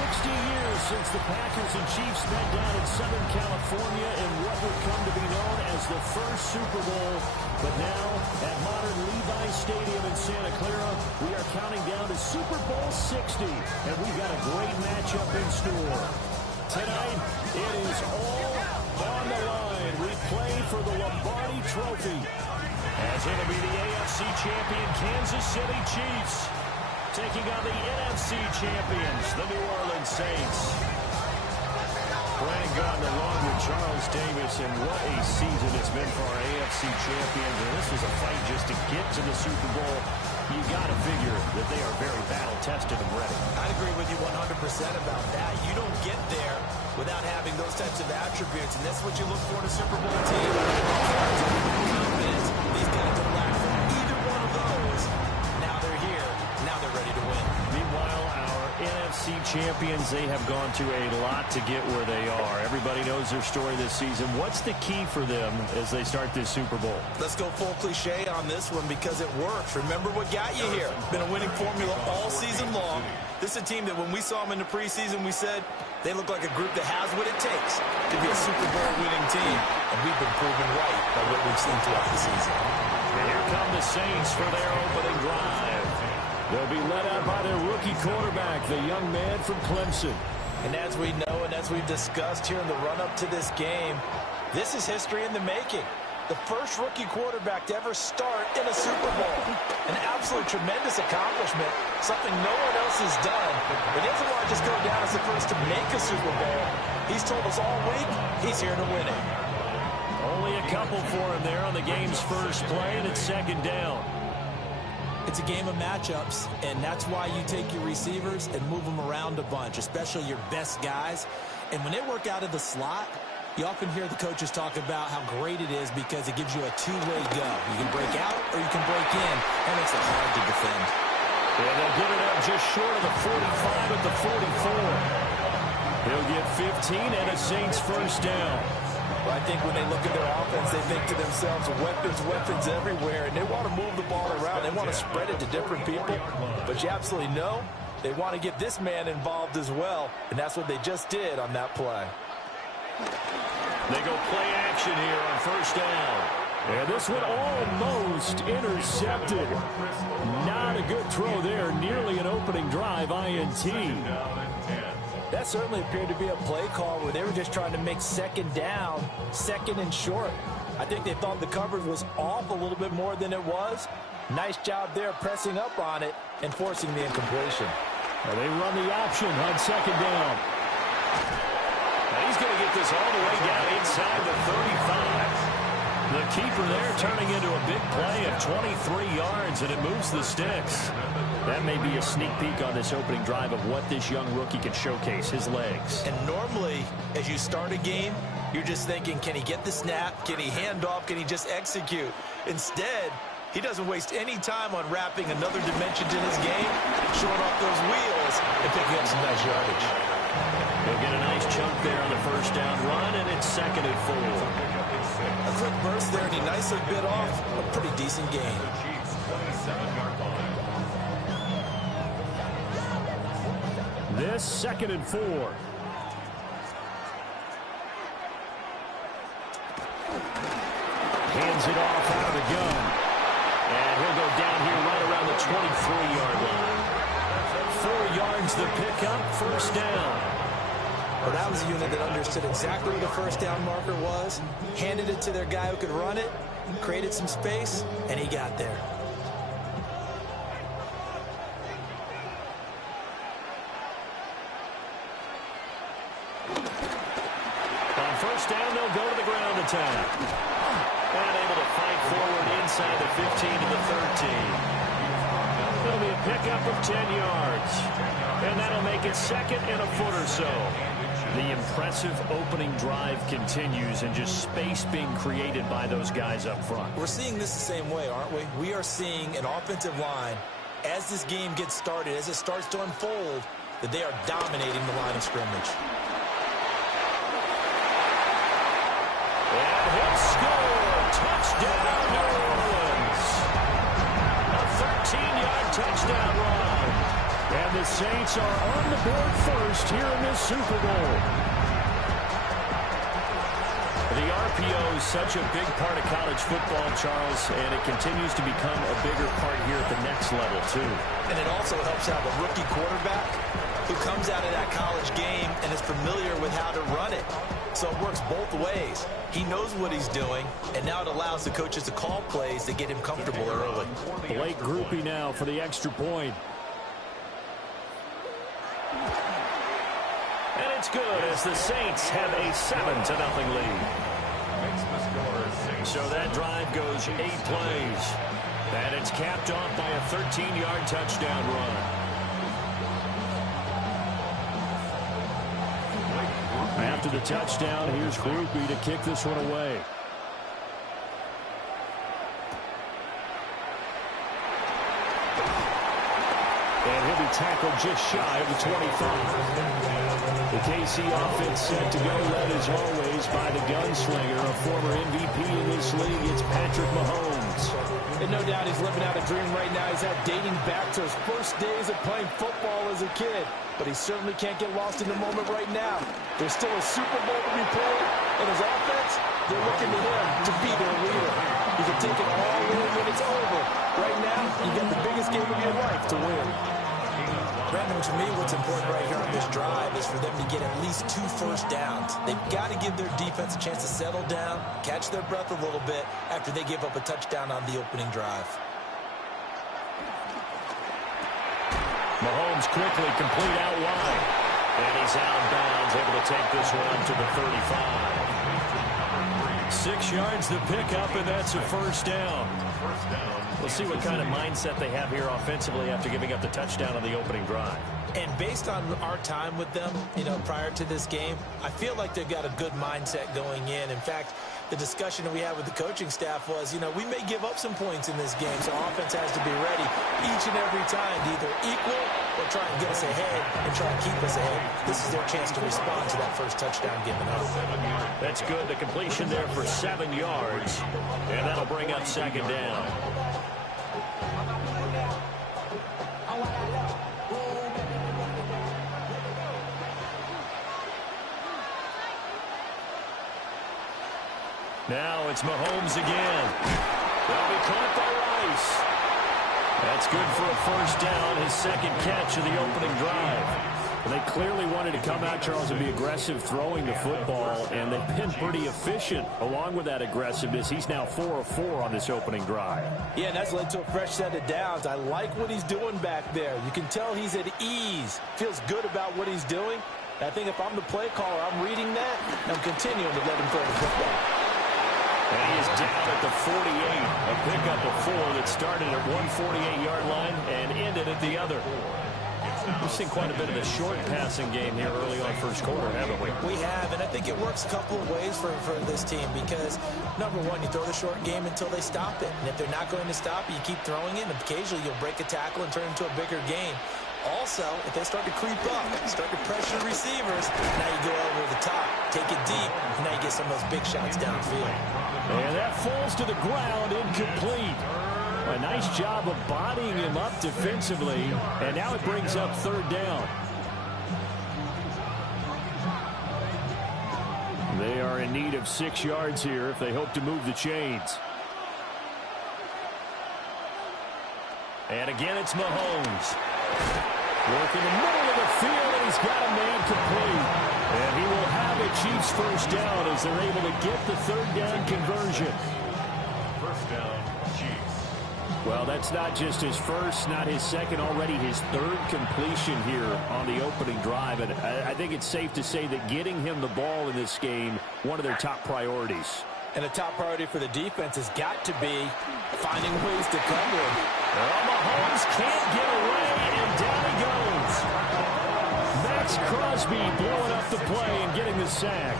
60 years since the Packers and Chiefs met down in Southern California in what would come to be known as the first Super Bowl. But now, at modern Levi's Stadium in Santa Clara, we are counting down to Super Bowl 60, and we've got a great matchup in store. Tonight, it is all on the line. We play for the Lombardi Trophy, as it'll be the AFC champion Kansas City Chiefs taking on the NFC champions, the New Orleans Saints. Brandon Gaudin along with Charles Davis, and what a season it's been for our AFC champions. And this was a fight just to get to the Super Bowl. You got to figure that they are very battle-tested and ready. I'd agree with you 100% about that. You don't get there without having those types of attributes, and that's what you look for in a Super Bowl team. Confidence. These guys don't lack from either one of those. Now they're here. Now they're ready to win. Meanwhile, our NFC champions, they have gone to a lot to get where they are. Everybody knows their story this season. What's the key for them as they start this Super Bowl? Let's go full cliche on this one because it works. Remember what got you here. Been a winning formula all season long. This is a team that when we saw them in the preseason, we said they look like a group that has what it takes to be a Super Bowl winning team. And we've been proven right by what we've seen throughout the season. And here come the Saints for their opening drive. They'll be led out by their rookie quarterback, the young man from Clemson. And as we know and as we've discussed here in the run-up to this game, this is history in the making. The first rookie quarterback to ever start in a Super Bowl. An absolute tremendous accomplishment, something no one else has done. But he doesn't want to just go down as the first to make a Super Bowl. He's told us all week he's here to win it. Only a couple for him there on the game's first play, and it's second down. It's a game of matchups, and that's why you take your receivers and move them around a bunch, especially your best guys. And when they work out of the slot, you often hear the coaches talk about how great it is because it gives you a two-way go. You can break out or you can break in. That makes it hard to defend. Yeah, they'll get it up just short of the 45 at the 44. He'll get 15 and a Saints first down. Well, I think when they look at their offense, they think to themselves, weapons everywhere, and they want to move the ball around. They want to spread it to different people. But you absolutely know they want to get this man involved as well, and that's what they just did on that play. They go play action here on first down. And this one almost intercepted. Not a good throw there. Nearly an opening drive INT. That certainly appeared to be a play call where they were just trying to make second down, second and short. I think they thought the coverage was off a little bit more than it was. Nice job there pressing up on it and forcing the incompletion. Well, they run the option on second down. Now he's going to get this all the way down inside the 35. The keeper there turning into a big play of 23 yards, and it moves the sticks. That may be a sneak peek on this opening drive of what this young rookie can showcase, his legs. And normally, as you start a game, you're just thinking, can he get the snap? Can he hand off? Can he just execute? Instead, he doesn't waste any time on wrapping another dimension to his game, showing off those wheels and picking up some nice yardage. He'll get a nice chunk there on the first down run, and it's second and 4. A quick burst there, and he nicely bit off a pretty decent gain. This second and 4. Hands it off out of the gun. And he'll go down here right around the 23-yard line. 4 yards the pickup, first down. Well, that was a unit that understood exactly where the first down marker was, handed it to their guy who could run it, created some space, and he got there. On first down, they'll go to the ground attack. And able to fight forward inside the 15 to the 13. It'll be a pickup of 10 yards. And that'll make it second and a foot or so. The impressive opening drive continues, and just space being created by those guys up front. We're seeing this the same way, aren't we? We are seeing an offensive line, as this game gets started, as it starts to unfold, that they are dominating the line of scrimmage. And he'll score! Touchdown, New Orleans! A 13-yard touchdown run. And And the Saints are on the board first here in this Super Bowl. The RPO is such a big part of college football, Charles, and it continues to become a bigger part here at the next level, too. And it also helps out the rookie quarterback who comes out of that college game and is familiar with how to run it. So it works both ways. He knows what he's doing, and now it allows the coaches to call plays to get him comfortable early. Blake Grupe now for the extra point. And it's good as the Saints have a 7-0 lead. So that drive goes 8 plays. And it's capped off by a 13-yard touchdown run. After the touchdown, here's Grupe to kick this one away. And he'll be tackled just shy of the 25. The KC offense set to go, led as always by the gunslinger, a former MVP in this league. It's Patrick Mahomes. And no doubt he's living out a dream right now. He's dating back to his first days of playing football as a kid. But he certainly can't get lost in the moment right now. There's still a Super Bowl to be played, and his offense, they're looking to him to be their leader. You can take it all in when it's over. Right now, you got the biggest game of your life to win. Brandon, to me, what's important right here on this drive is for them to get at least 2 first downs. They've got to give their defense a chance to settle down, catch their breath a little bit after they give up a touchdown on the opening drive. Mahomes quickly complete out wide. And he's out of bounds, able to take this one to the 35. 6 yards the pickup, and that's a first down. We'll see what kind of mindset they have here offensively after giving up the touchdown on the opening drive. And based on our time with them, prior to this game, I feel like they've got a good mindset going in. In fact, the discussion that we had with the coaching staff was, we may give up some points in this game, so offense has to be ready each and every time to either equal or try and get us ahead and try and keep us ahead. This is their chance to respond to that first touchdown given up. That's good. The completion there for 7 yards, and that'll bring up second down. Now it's Mahomes again. They'll be caught by Rice. That's good for a first down, his second catch of the opening drive. And they clearly wanted to come out, Charles, and be aggressive throwing the football, and they've been pretty efficient along with that aggressiveness. He's now 4 of 4 on this opening drive. Yeah, and that's led to a fresh set of downs. I like what he's doing back there. You can tell he's at ease, feels good about what he's doing. I think if I'm the play caller, I'm reading that, and I'm continuing to let him throw the football. And he is down at the 48, a pickup of 4 that started at one 48-yard line and ended at the other. We've seen quite a bit of a short passing game here early on first quarter, haven't we? We have, and I think it works a couple of ways for this team because, number one, you throw the short game until they stop it. And if they're not going to stop it, you keep throwing it, and occasionally you'll break a tackle and turn it into a bigger game. Also, if they start to creep up, start to pressure receivers, now you go over the top, take it deep, and now you get some of those big shots downfield. And that falls to the ground, incomplete. A nice job of bodying him up defensively, and now it brings up third down. They are in need of 6 yards here if they hope to move the chains. And again, it's Mahomes. Working the middle of the field, and he's got a man complete. And he will have a Chiefs first down as they're able to get the third down conversion. First down, Chiefs. Well, that's not just his first, not his second, already his third completion here on the opening drive. And I think it's safe to say that getting him the ball in this game, one of their top priorities. And the top priority for the defense has got to be finding ways to cover him. Well, Mahomes can't get away, and down he goes. Max Crosby blowing up the play and getting the sack.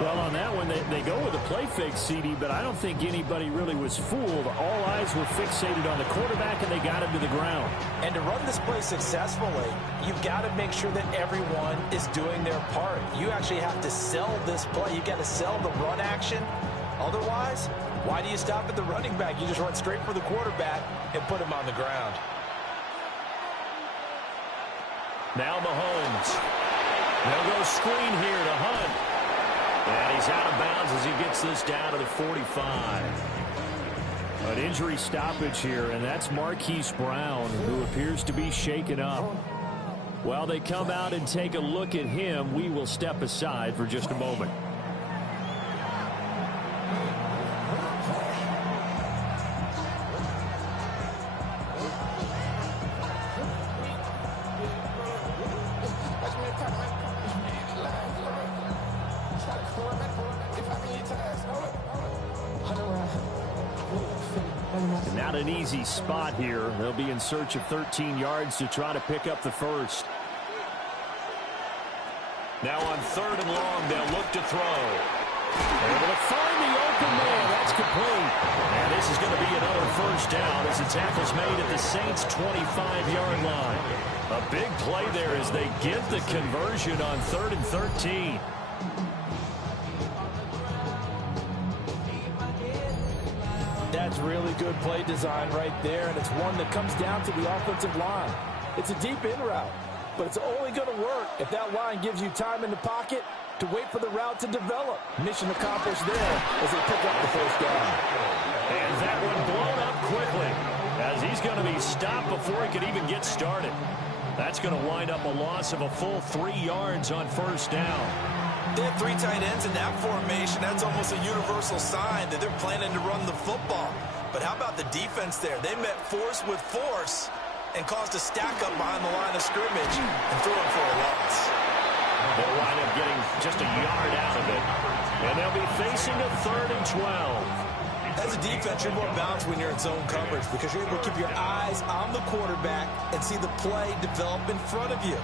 Well, on that one, they go with a play fake, CD, but I don't think anybody really was fooled. All eyes were fixated on the quarterback, and they got him to the ground. And to run this play successfully, you've got to make sure that everyone is doing their part. You actually have to sell this play. You've got to sell the run action. Otherwise, why do you stop at the running back? You just run straight for the quarterback and put him on the ground. Now Mahomes. They'll go screen here to Hunt. And he's out of bounds as he gets this down to the 45. An injury stoppage here, and that's Marquise Brown, who appears to be shaken up. While they come out and take a look at him, we will step aside for just a moment. Not an easy spot here. They'll be in search of 13 yards to try to pick up the first. Now on 3rd and long, they'll look to throw. Able to find the open man. That's complete. And this is going to be another first down as the tackle's made at the Saints' 25-yard line. A big play there as they get the conversion on 3rd and 13. That's really good play design right there, and it's one that comes down to the offensive line. It's a deep in route, but it's only going to work if that line gives you time in the pocket to wait for the route to develop. Mission accomplished there as they pick up the first down. And that one blown up quickly as he's going to be stopped before he could even get started. That's going to wind up a loss of a full 3 yards on first down. They have 3 tight ends in that formation. That's almost a universal sign that they're planning to run the football. But how about the defense there? They met force with force and caused a stack up behind the line of scrimmage and threw it for a loss. They'll wind up getting just a yard out of it. And they'll be facing a 3rd and 12. As a defense, you're more balanced when you're in zone coverage because you're able to keep your eyes on the quarterback and see the play develop in front of you.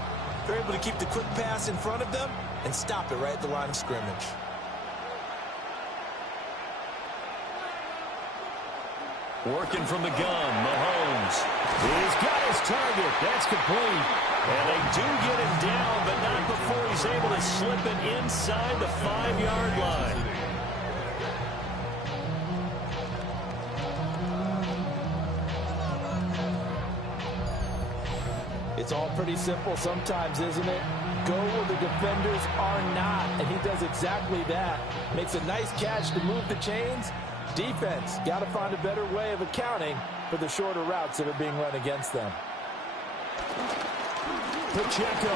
They're able to keep the quick pass in front of them and stop it right at the line of scrimmage. Working from the gun, Mahomes. He's got his target. That's complete. And they do get him down, but not before he's able to slip it inside the 5-yard line. It's all pretty simple sometimes, isn't it? Go where the defenders are not, and he does exactly that. Makes a nice catch to move the chains. Defense, got to find a better way of accounting for the shorter routes that are being run against them. Pacheco.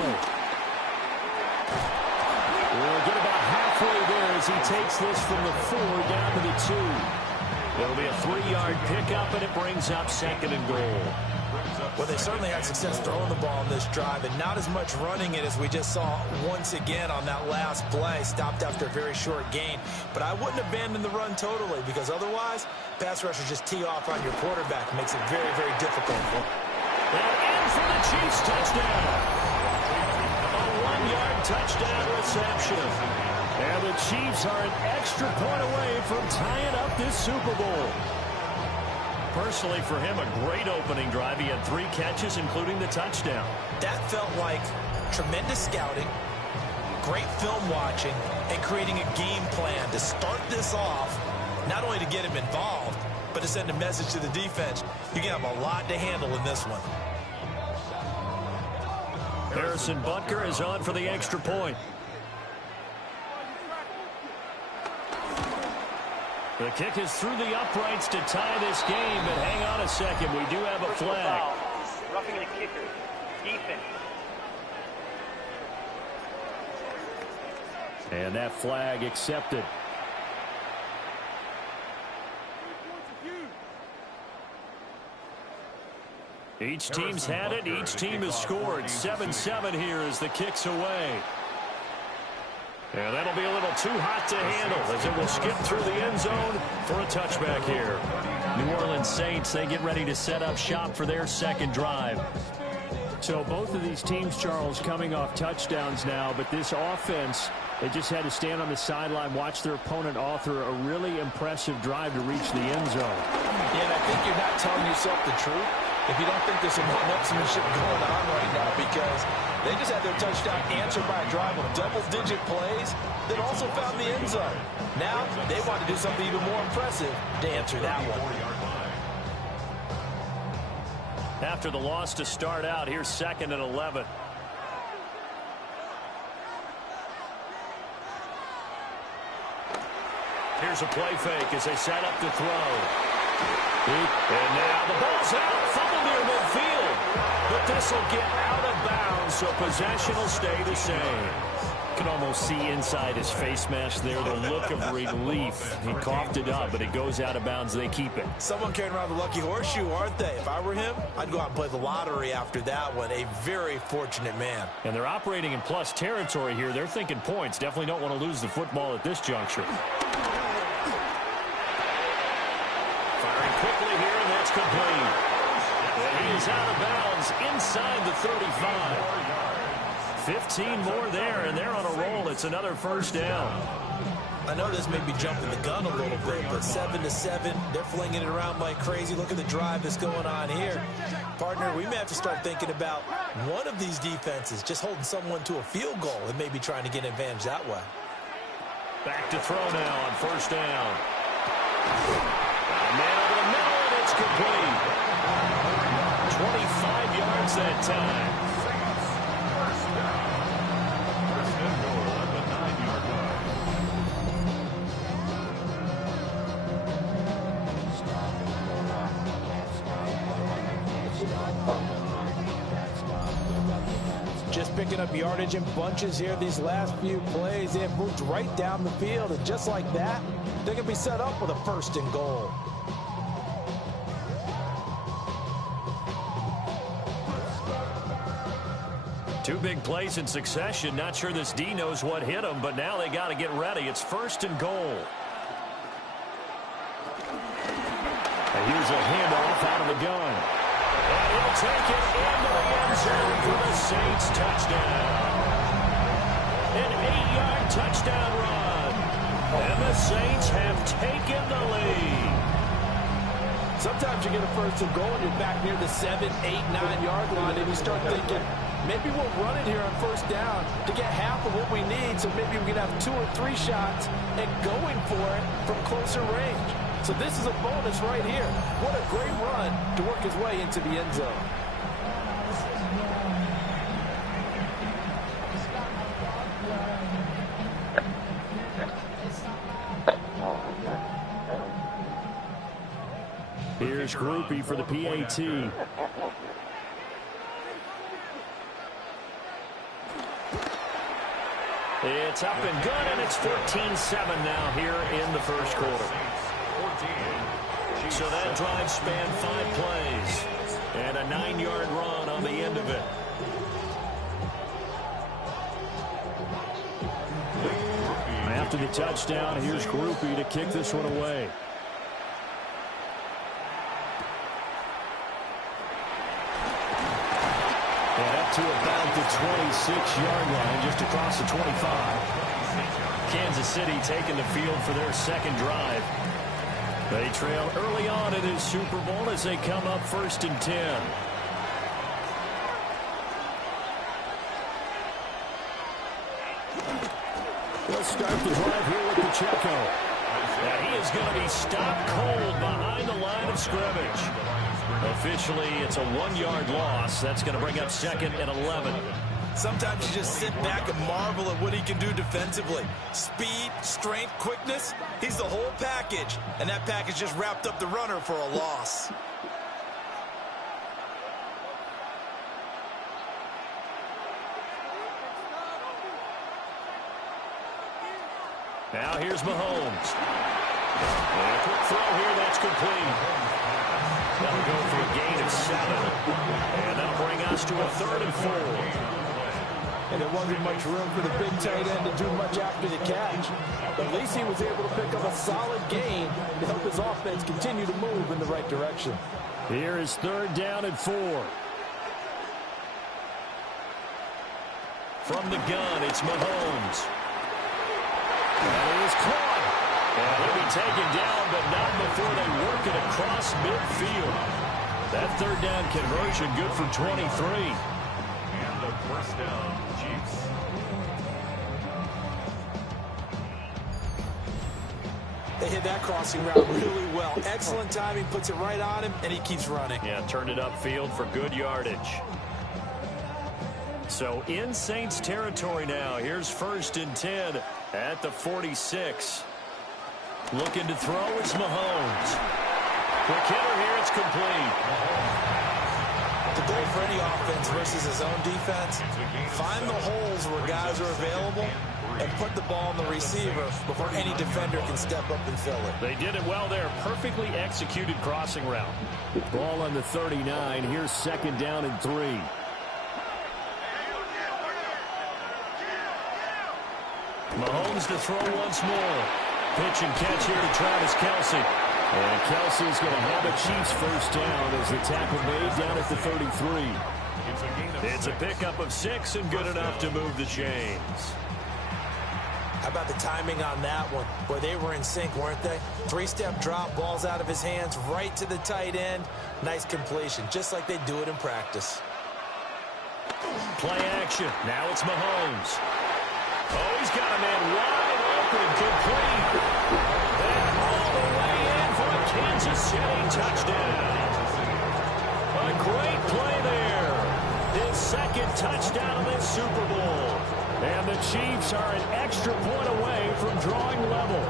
We'll get about halfway there as he takes this from the 4 down to the 2. It'll be a 3-yard pickup, and it brings up 2nd and goal. Well, they certainly had success throwing the ball on this drive and not as much running it as we just saw once again on that last play. Stopped after a very short gain. But I wouldn't abandon the run totally because otherwise, pass rushers just tee off on your quarterback. Makes it very, very difficult for them. And in for the Chiefs touchdown. A 1-yard touchdown reception. And the Chiefs are an extra point away from tying up this Super Bowl. Personally, for him, a great opening drive. He had 3 catches, including the touchdown. That felt like tremendous scouting, great film watching, and creating a game plan to start this off, not only to get him involved, but to send a message to the defense. You can have a lot to handle in this one. Harrison Butker is on for the extra point. The kick is through the uprights to tie this game, but hang on a second. We do have a flag. Roughing the kicker. Defense. And that flag accepted. Each team's had it. Each team has scored. 7-7 here as the kick's away. And that'll be a little too hot to handle as it will skip through the end zone for a touchback here. New Orleans Saints, they get ready to set up shop for their second drive. So both of these teams, Charles, coming off touchdowns now, but this offense, they just had to stand on the sideline, watch their opponent author a really impressive drive to reach the end zone. Yeah, and I think you're not telling yourself the truth if you don't think there's some one-upsmanship going on right now, because they just had their touchdown answered by a drive of double-digit plays that also found the end zone. Now they want to do something even more impressive to answer that one. After the loss to start out, here's 2nd and 11. Here's a play fake as they set up to throw. And now the ball's out. Fumble near midfield. But this will get out of bounds, so possession will stay the same. You can almost see inside his face mask there the look of relief. He coughed it up, but it goes out of bounds. They keep it. Someone carrying around the lucky horseshoe, aren't they? If I were him, I'd go out and play the lottery after that one. A very fortunate man. And they're operating in plus territory here. They're thinking points. Definitely don't want to lose the football at this juncture. Firing quickly here, and that's complete. And he is out of bounds inside the 35. 15 more there, and they're on a roll. It's another first down. I know this may be jumping the gun a little bit, but 7-7, they're flinging it around like crazy. Look at the drive that's going on here. Partner, we may have to start thinking about one of these defenses just holding someone to a field goal and maybe trying to get an advantage that way. Back to throw now on first down. Man over the middle, and it's complete. 25 yards that time. Just picking up yardage in bunches here these last few plays. They have moved right down the field, and just like that, they're going to be set up with a first and goal. Two big plays in succession. Not sure this D knows what hit them, but now they got to get ready. It's first and goal. And here's a handoff out of the gun. And he'll take it into the end zone for the Saints touchdown. An 8-yard touchdown run. And the Saints have taken the lead. Sometimes you get a first and goal and you're back near the 7, 8, 9-yard line, and you start thinking, maybe we'll run it here on first down to get half of what we need, so maybe we can have 2 or 3 shots and going for it from closer range. So this is a bonus right here. What a great run to work his way into the end zone. Here's Groupie for the PAT. It's up and good, and it's 14-7 now here in the first quarter. So that drive spanned 5 plays, and a 9-yard run on the end of it. After the touchdown, here's Groupie to kick this one away. And up to about the 26-yard line, just across the 25. Kansas City taking the field for their second drive. They trail early on in this Super Bowl as they come up first and 10. Let's start the drive here with Pacheco. Now he is going to be stopped cold behind the line of scrimmage. Officially, it's a 1-yard loss. That's going to bring up second and 11. Sometimes you just sit back and marvel at what he can do defensively. Speed, strength, quickness, he's the whole package. And that package just wrapped up the runner for a loss. Now here's Mahomes. And a quick throw here, that's complete. That'll go for a gain of 7. And that'll bring us to a 3rd and 4. And there wasn't much room for the big tight end to do much after the catch. But at least he was able to pick up a solid gain to help his offense continue to move in the right direction. Here is 3rd down and 4. From the gun, it's Mahomes. And he is caught. And he'll be taken down, but not before they work it across midfield. That 3rd down conversion good for 23. And the first down, Chiefs. They hit that crossing route really well. Excellent timing, puts it right on him, and he keeps running. Yeah, turned it upfield for good yardage. So in Saints territory now. Here's 1st and 10 at the 46. Looking to throw, it's Mahomes. Quick hitter here, it's complete. The goal for any offense versus his own defense, find the holes where guys are available and put the ball on the receiver before any defender can step up and fill it. They did it well there. Perfectly executed crossing route. Ball on the 39. Here's second down and 3. Mahomes to throw once more. Pitch and catch here to Travis Kelce. And Kelce's going to have a Chiefs first down as the tackle made down at the 33. It's a pickup of 6 and good enough to move the chains. How about the timing on that one? Boy, they were in sync, weren't they? 3-step drop, balls out of his hands, right to the tight end. Nice completion, just like they do it in practice. Play action. Now it's Mahomes. Oh, he's got a man wide open, complete. And all the way in for a Kansas City touchdown. A great play there. His second touchdown of this Super Bowl. And the Chiefs are an extra point away from drawing level.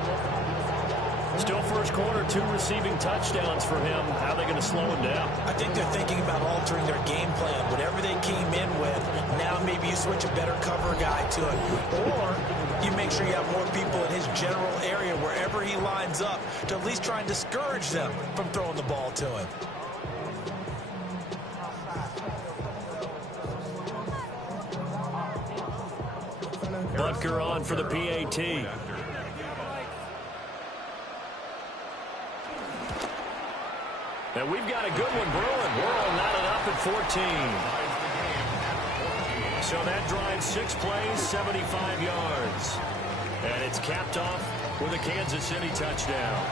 Still first quarter, 2 receiving touchdowns for him. How are they going to slow him down? I think they're thinking about altering their game plan. Whatever they came in with, now maybe you switch a better cover guy to it. Or you make sure you have more people in his general area wherever he lines up to at least try and discourage them from throwing the ball to him. Butker on for the PAT. And we've got a good one brewing. Burrow knotted up at 14. So that drives 6 plays, 75 yards. And it's capped off with a Kansas City touchdown.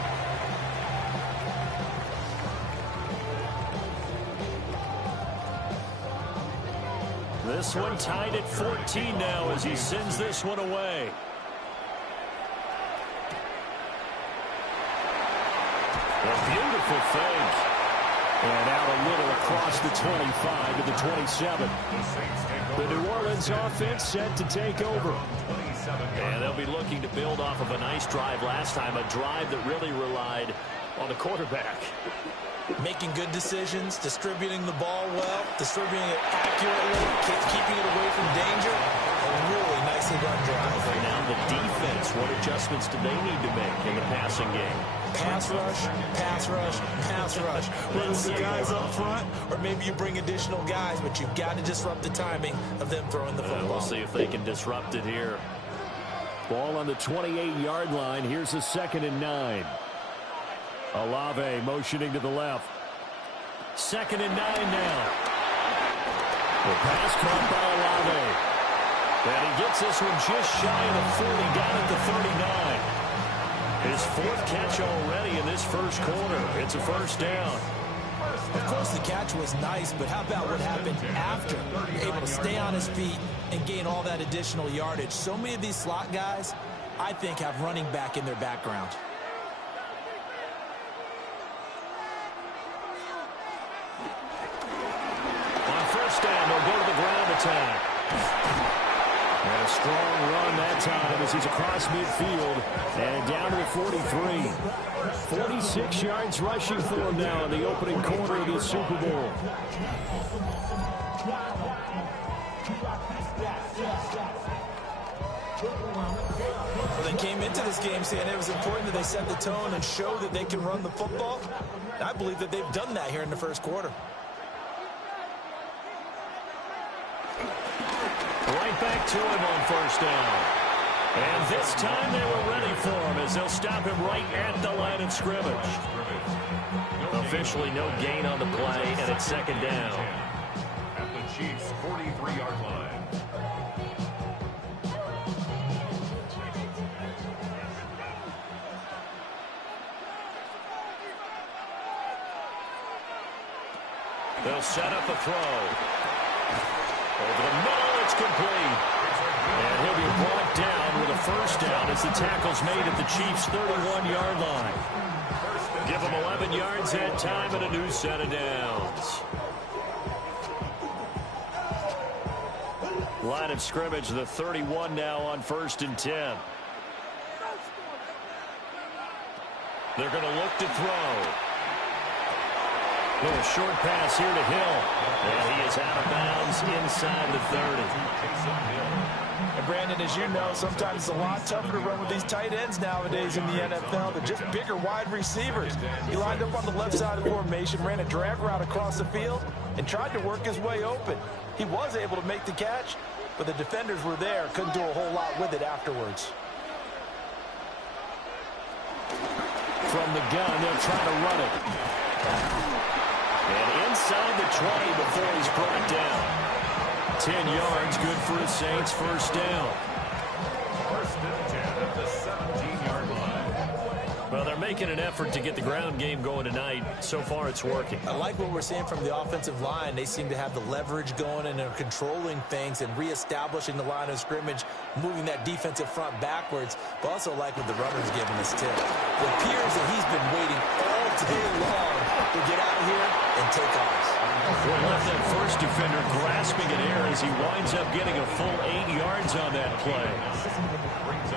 This one tied at 14 now as he sends this one away. A beautiful fake. And out a little across the 25 to the 27. The New Orleans offense set to take over. And they'll be looking to build off of a nice drive last time, a drive that really relied on the quarterback. Making good decisions, distributing the ball well, distributing it accurately, keeping it away from danger. A really nicely run drive. Right now, the defense, what adjustments do they need to make in the passing game? Pass rush, pass rush, pass rush. Whether it's the guys up front or maybe you bring additional guys, but you've got to disrupt the timing of them throwing the football. We'll see if they can disrupt it here. Ball on the 28-yard line. Here's a 2nd and 9. Olave motioning to the left. 2nd and 9 now. The pass caught by Olave. And he gets this one just shy of the 40 down at the 39. His 4th catch already in this first quarter. It's a first down. Of course, the catch was nice, but how about what happened after? Able to stay on his feet and gain all that additional yardage. So many of these slot guys, I think, have running back in their background. On first down, they'll go to the ground attack. And a strong run that time as he's across midfield and down to the 43. 46 yards rushing for him now in the opening quarter of this Super Bowl. Well, they came into this game saying it was important that they set the tone and show that they can run the football. And I believe that they've done that here in the first quarter. Right back to him on first down. And this time they were ready for him as they'll stop him right at the line of scrimmage. Officially no gain on the play, and it's 2nd down. At the Chiefs' 43-yard line. They'll set up a throw. Over the middle, it's complete. And he'll be brought down with a first down as the tackle's made at the Chiefs' 31-yard line. Give them 11 yards that time and a new set of downs. Line of scrimmage, the 31 now on 1st and 10. They're going to look to throw. Little short pass here to Hill. And he is out of bounds inside the 30. And Brandon, as you know, sometimes it's a lot tougher to run with these tight ends nowadays in the NFL. They're just bigger wide receivers. He lined up on the left side of the formation, ran a drag route across the field, and tried to work his way open. He was able to make the catch, but the defenders were there. Couldn't do a whole lot with it afterwards. From the gun, they'll try to run it. And inside the 20 before he's brought down. 10 yards, good for a Saints first down. First and 10 at the 17-yard line. Well, they're making an effort to get the ground game going tonight. So far, it's working. I like what we're seeing from the offensive line. They seem to have the leverage going and are controlling things and reestablishing the line of scrimmage, moving that defensive front backwards. But also like what the runner's giving us, too. It appears that he's been waiting all day long to get out of here and take off. Boy, left that first defender grasping at air as he winds up getting a full 8 yards on that play.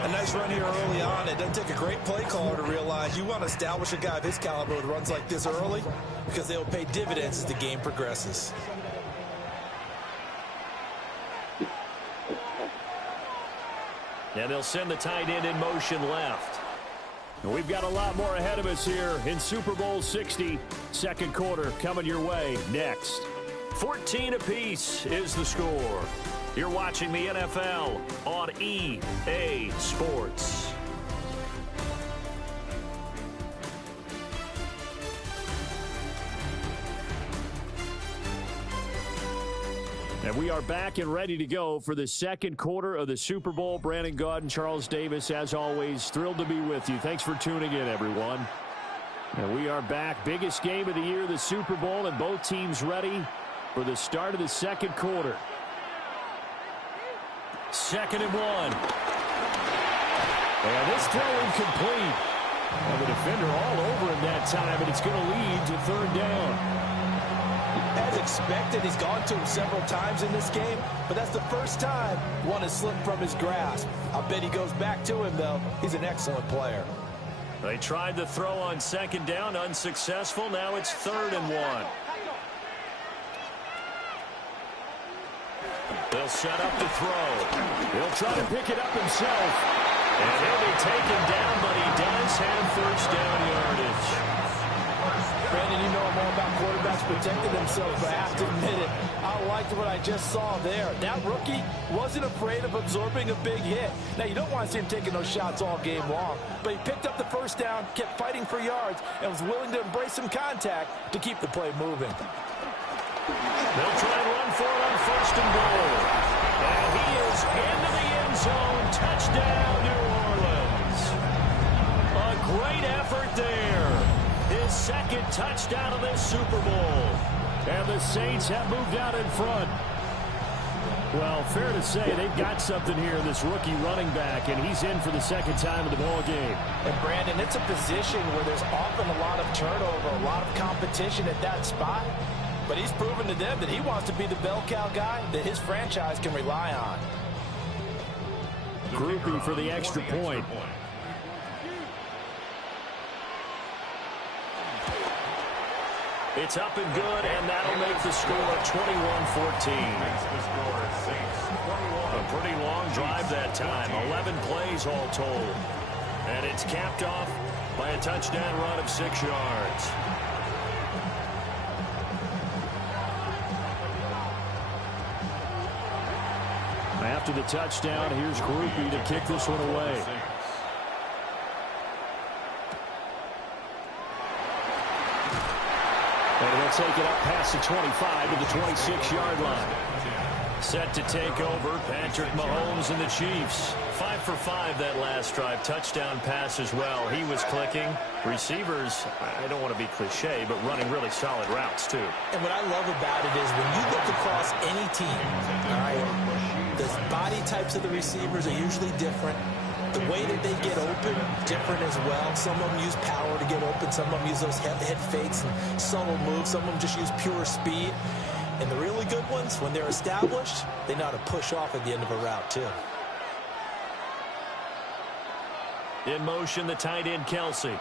A nice run here early on. It doesn't take a great play caller to realize you want to establish a guy of his caliber with runs like this early because they will pay dividends as the game progresses. And they'll send the tight end in motion left. And we've got a lot more ahead of us here in Super Bowl 60. Second quarter coming your way next. 14 apiece is the score. You're watching the NFL on EA Sports. And we are back and ready to go for the second quarter of the Super Bowl. Brandon Gaudin and Charles Davis, as always, thrilled to be with you. Thanks for tuning in, everyone. And we are back. Biggest game of the year, the Super Bowl, and both teams ready for the start of the second quarter. 2nd and 1. And this throw incomplete. And the defender all over him that time, and it's going to lead to 3rd down. As expected, he's gone to him several times in this game, but that's the first time one has slipped from his grasp. I bet he goes back to him, though. He's an excellent player. They tried the throw on 2nd down, unsuccessful. Now it's 3rd and 1. They'll set up to throw. He'll try to pick it up himself. And he'll be taken down, but he does have first down yardage. Brandon, you know more about quarterbacks protecting themselves, but I have to admit it. I liked what I just saw there. That rookie wasn't afraid of absorbing a big hit. Now, you don't want to see him taking those shots all game long, but he picked up the first down, kept fighting for yards, and was willing to embrace some contact to keep the play moving. They'll try and run for it on 1st and goal. And he is into the end zone. Touchdown, New Orleans. A great effort there. His 2nd touchdown of this Super Bowl. And the Saints have moved out in front. Well, fair to say they've got something here, this rookie running back, and he's in for the 2nd time of the ball game. And, Brandon, it's a position where there's often a lot of turnover, a lot of competition at that spot. But he's proven to them that he wants to be the bell cow guy that his franchise can rely on. Groupie for the extra point. It's up and good, and that'll make the score 21-14. A pretty long drive that time, 11 plays all told. And it's capped off by a touchdown run of 6 yards. After the touchdown, here's Groupie to kick this one away. And they'll take it up past the 25 to the 26-yard line. Set to take over, Patrick Mahomes and the Chiefs. 5 for 5 that last drive. Touchdown pass as well. He was clicking. Receivers, I don't want to be cliche, but running really solid routes, too. And what I love about it is when you look across any team, all right, the body types of the receivers are usually different. The way that they get open, different as well. Some of them use power to get open. Some of them use those head fakes and subtle moves. Some of them just use pure speed. And the really good ones, when they're established, they know how to push off at the end of a route, too. In motion, the tight end, Kelsey.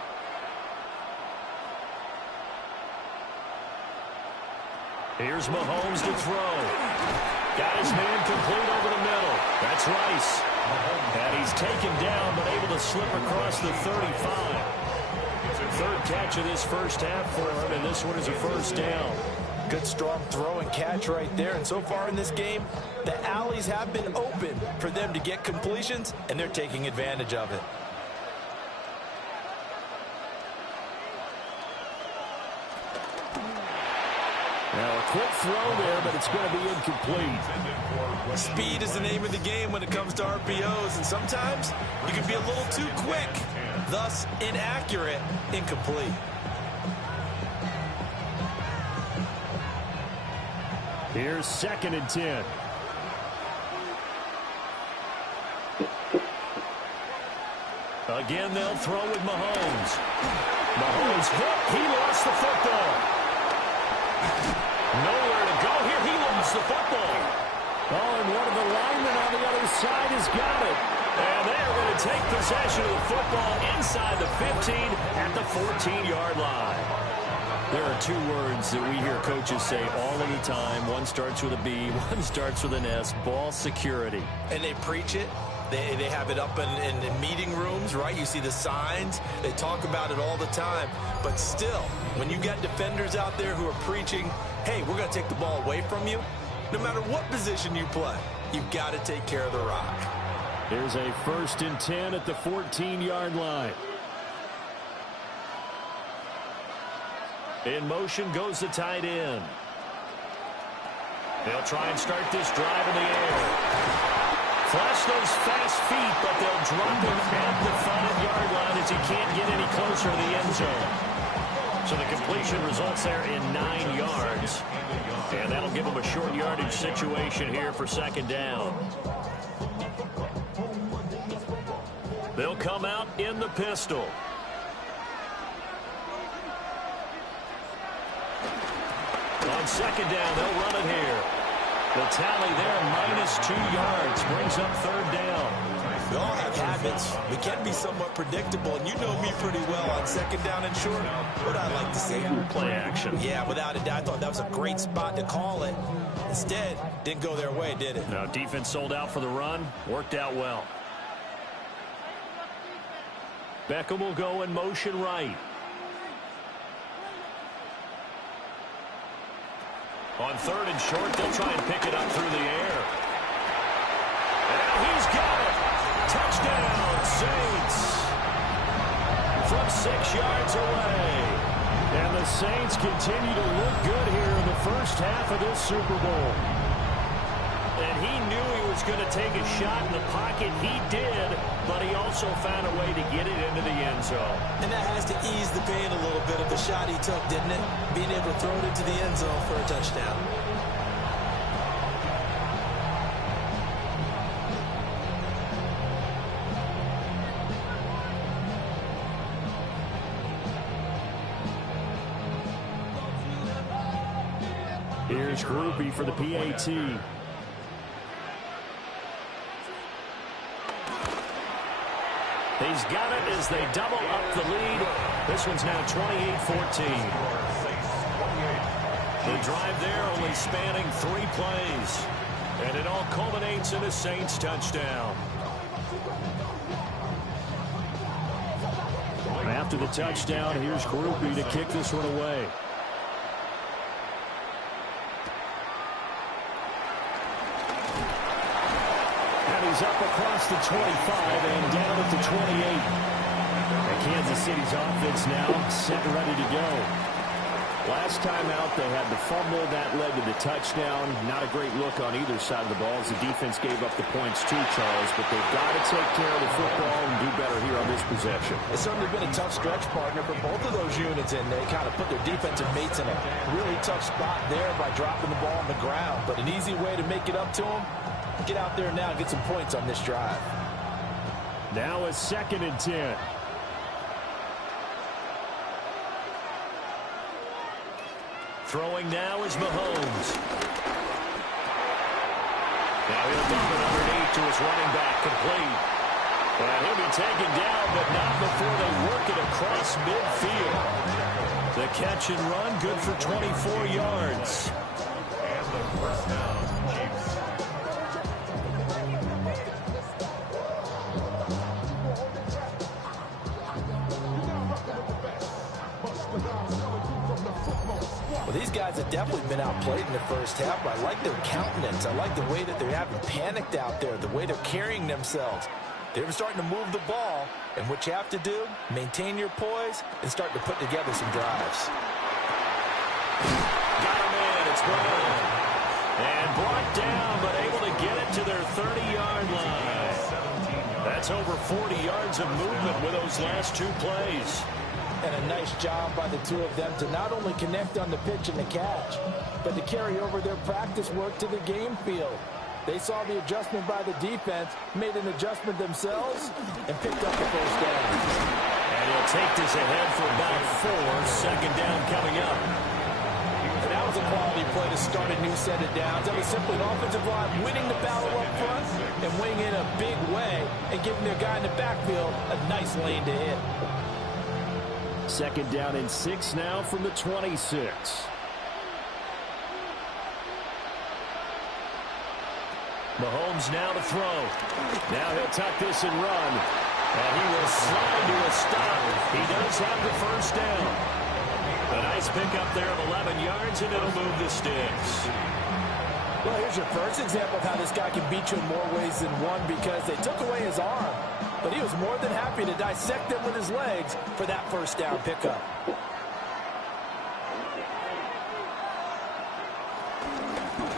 Here's Mahomes to throw. Got his man complete over the middle. That's Rice. And he's taken down, but able to slip across the 35. Third catch of this first half for him, and this one is a first down. Good, strong throw and catch right there. And so far in this game, the alleys have been open for them to get completions, and they're taking advantage of it. Now a quick throw there, but it's going to be incomplete. Speed is the name of the game when it comes to RPOs, and sometimes you can be a little too quick, thus inaccurate, incomplete. Here's 2nd and 10. Again, they'll throw with Mahomes. Mahomes hit. He lost the football. Nowhere to go here. He lost the football. Oh, and one of the linemen on the other side has got it. And they are going to take possession of the football inside the 15 at the 14-yard line. There are two words that we hear coaches say all of the time. One starts with a B, one starts with an S, ball security. And they preach it. They have it up in meeting rooms, right? You see the signs. They talk about it all the time. But still, when you got defenders out there who are preaching, hey, we're going to take the ball away from you, no matter what position you play, you've got to take care of the rock. Here's a 1st and 10 at the 14-yard line. In motion goes the tight end. They'll try and start this drive in the air. Flash those fast feet, but they'll drop him at the 5-yard line as he can't get any closer to the end zone. So the completion results there in 9 yards. And that'll give him a short yardage situation here for 2nd down. They'll come out in the pistol. On 2nd down, they'll run it here. The tally there, -2 yards, brings up 3rd down. We all have habits. We can be somewhat predictable, and you know me pretty well on 2nd down and short. What I like to say, play action. Yeah, without a doubt. I thought that was a great spot to call it. Instead, didn't go their way, did it? Now, defense sold out for the run. Worked out well. Beckham will go in motion right. On 3rd and short, they'll try and pick it up through the air. And he's got it. Touchdown, Saints. From 6 yards away. And the Saints continue to look good here in the first half of this Super Bowl. And he knew he was going to take a shot in the pocket. He did, but he also found a way to get it into the end zone. And that has to ease the pain a little bit of the shot he took, didn't it? Being able to throw it into the end zone for a touchdown. Here's Groupie for the PAT. He's got it as they double up the lead. This one's now 28-14. The drive there only spanning 3 plays. And it all culminates in a Saints touchdown. After the touchdown, here's Groupie to kick this one away. He's up across the 25 and down at the 28. And Kansas City's offense now set and ready to go. Last time out, they had the fumble. That led to the touchdown. Not a great look on either side of the ball as the defense gave up the points too, Charles. But they've got to take care of the football and do better here on this possession. It's certainly been a tough stretch, partner, for both of those units, and they kind of put their defensive mates in a really tough spot there by dropping the ball on the ground. But an easy way to make it up to them, get out there now and get some points on this drive. Now a 2nd and 10. Throwing now is Mahomes. Now he'll dump it underneath to his running back, complete. And he'll be taken down, but not before they work it across midfield. The catch and run, good for 24 yards. guys have definitely been outplayed in the first half, but I like their countenance. I like the way that they're having panicked out there, the way they're carrying themselves. They're starting to move the ball, and what you have to do, maintain your poise and start to put together some drives. Got him in. It's Brown. And blocked down, but able to get it to their 30-yard line. That's over 40 yards of movement with those last two plays. And a nice job by the two of them to not only connect on the pitch and the catch, but to carry over their practice work to the game field. They saw the adjustment by the defense, made an adjustment themselves, and picked up the first down. And he'll take this ahead for about 4. Second down coming up. And that was a quality play to start a new set of downs. That was simply an offensive line winning the battle up front and winning in a big way and giving their guy in the backfield a nice lane to hit. Second down and 6 now from the 26. Mahomes now to throw. Now he'll tuck this and run. And he will slide to a stop. He does have the first down. A nice pickup there of 11 yards, and it'll move the sticks. Well, here's your first example of how this guy can beat you in more ways than one, because they took away his arm, but he was more than happy to dissect them with his legs for that first down pickup.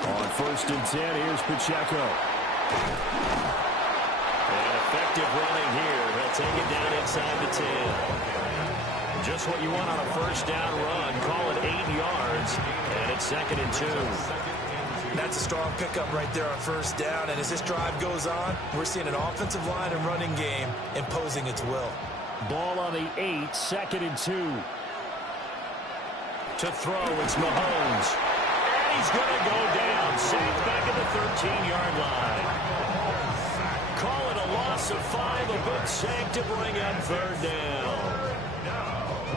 On 1st and 10, here's Pacheco. And effective running here. He'll take it down inside the 10. Just what you want on a first down run. Call it 8 yards. And it's 2nd and 2. That's a strong pickup right there on first down. And as this drive goes on, we're seeing an offensive line and running game imposing its will. Ball on the 8, 2nd and 2. To throw, it's Mahomes. And he's going to go down. Sacked back at the 13-yard line. Call it a loss of 5. A good sack to bring up 3rd down.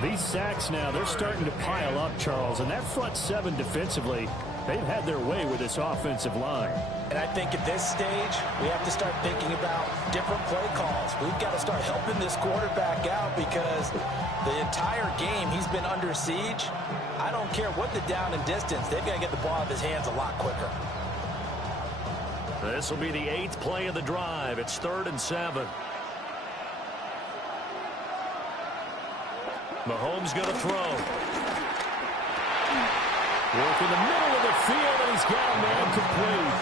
These sacks now, they're starting to pile up, Charles. And that front 7 defensively, they've had their way with this offensive line. And I think at this stage, we have to start thinking about different play calls. We've got to start helping this quarterback out, because the entire game he's been under siege. I don't care what the down and distance. They've got to get the ball out of his hands a lot quicker. This will be the 8th play of the drive. It's 3rd and 7. Mahomes going to throw. Work in the middle of the field, and he's got a man complete.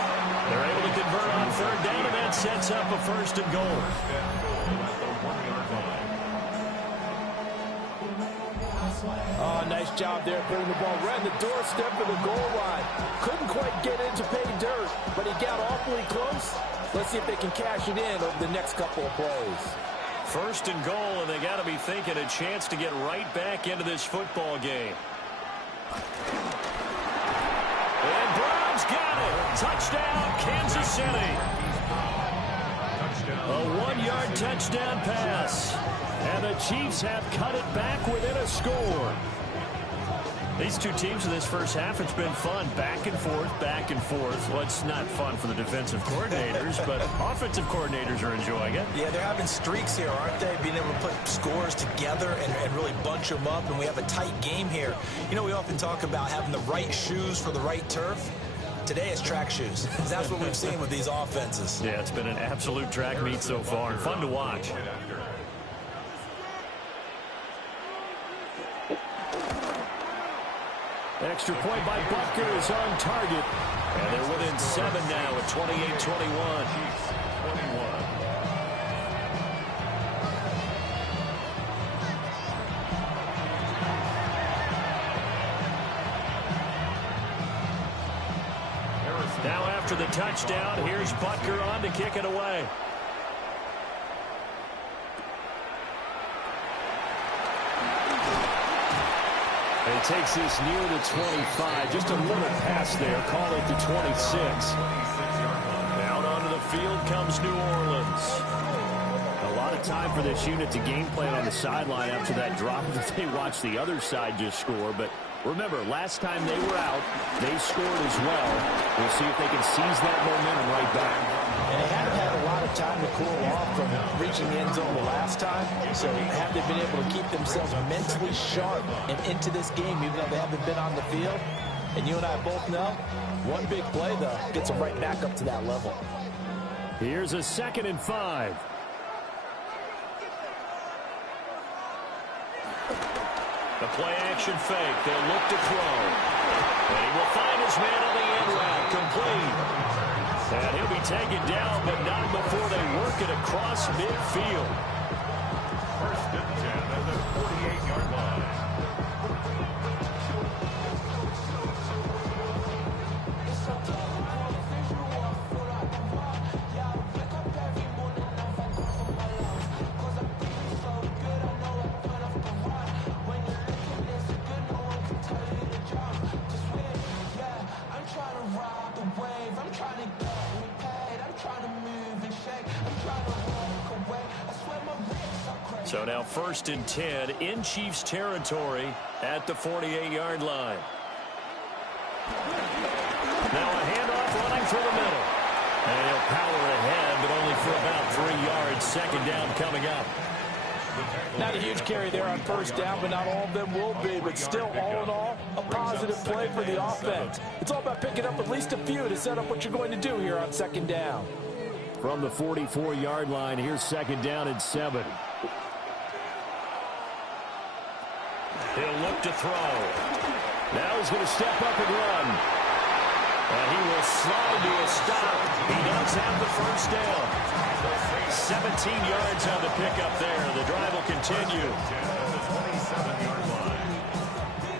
They're able to convert on 3rd down, and that sets up a 1st and goal. Oh, nice job there putting the ball right on the doorstep of the goal line. Couldn't quite get in to pay dirt, but he got awfully close. Let's see if they can cash it in over the next couple of plays. 1st and goal, and they got to be thinking a chance to get right back into this football game. And Brown's got it. Touchdown, Kansas City. A 1-yard touchdown pass. And the Chiefs have cut it back within a score. These two teams in this first half, it's been fun. Back and forth, back and forth. Well, it's not fun for the defensive coordinators, but offensive coordinators are enjoying it. Yeah, they're having streaks here, aren't they? Being able to put scores together and really bunch them up, and we have a tight game here. You know, we often talk about having the right shoes for the right turf. Today it's track shoes. That's what we've seen with these offenses. Yeah, it's been an absolute track meet so far, and fun to watch. Extra point by Butker is on target. And they're within 7 now at 28-21. Now after the touchdown, here's Butker on to kick it away. And he takes this near the 25. Just a little pass there. Call it the 26. Out onto the field comes New Orleans. A lot of time for this unit to game plan on the sideline after that drop that they watched the other side just score. But remember, last time they were out, they scored as well. We'll see if they can seize that momentum right back. And they haven't had a lot of time to cool off from reaching the end zone the last time. So have they been able to keep themselves mentally sharp and into this game, even though they haven't been on the field? And you and I both know, one big play, though, gets them right back up to that level. Here's a 2nd and 5. The play action fake. They'll look to throw. And he will find his man on the end route. Complete. And he'll be taken down, but not before they work it across midfield. 1st and 10 at the 48-yard line. So now 1st and 10 in Chiefs territory at the 48-yard line. Now a handoff running through the middle. And he'll power ahead, but only for about 3 yards. 2nd down coming up. Not a huge carry there on 1st down, but not all of them will be. But still, all in all, a positive play for the offense. It's all about picking up at least a few to set up what you're going to do here on 2nd down. From the 44-yard line, here's 2nd down and 7. He'll look to throw. Now he's going to step up and run. And he will slide to a stop. He does have the 1st down. 17 yards on the pickup there. The drive will continue.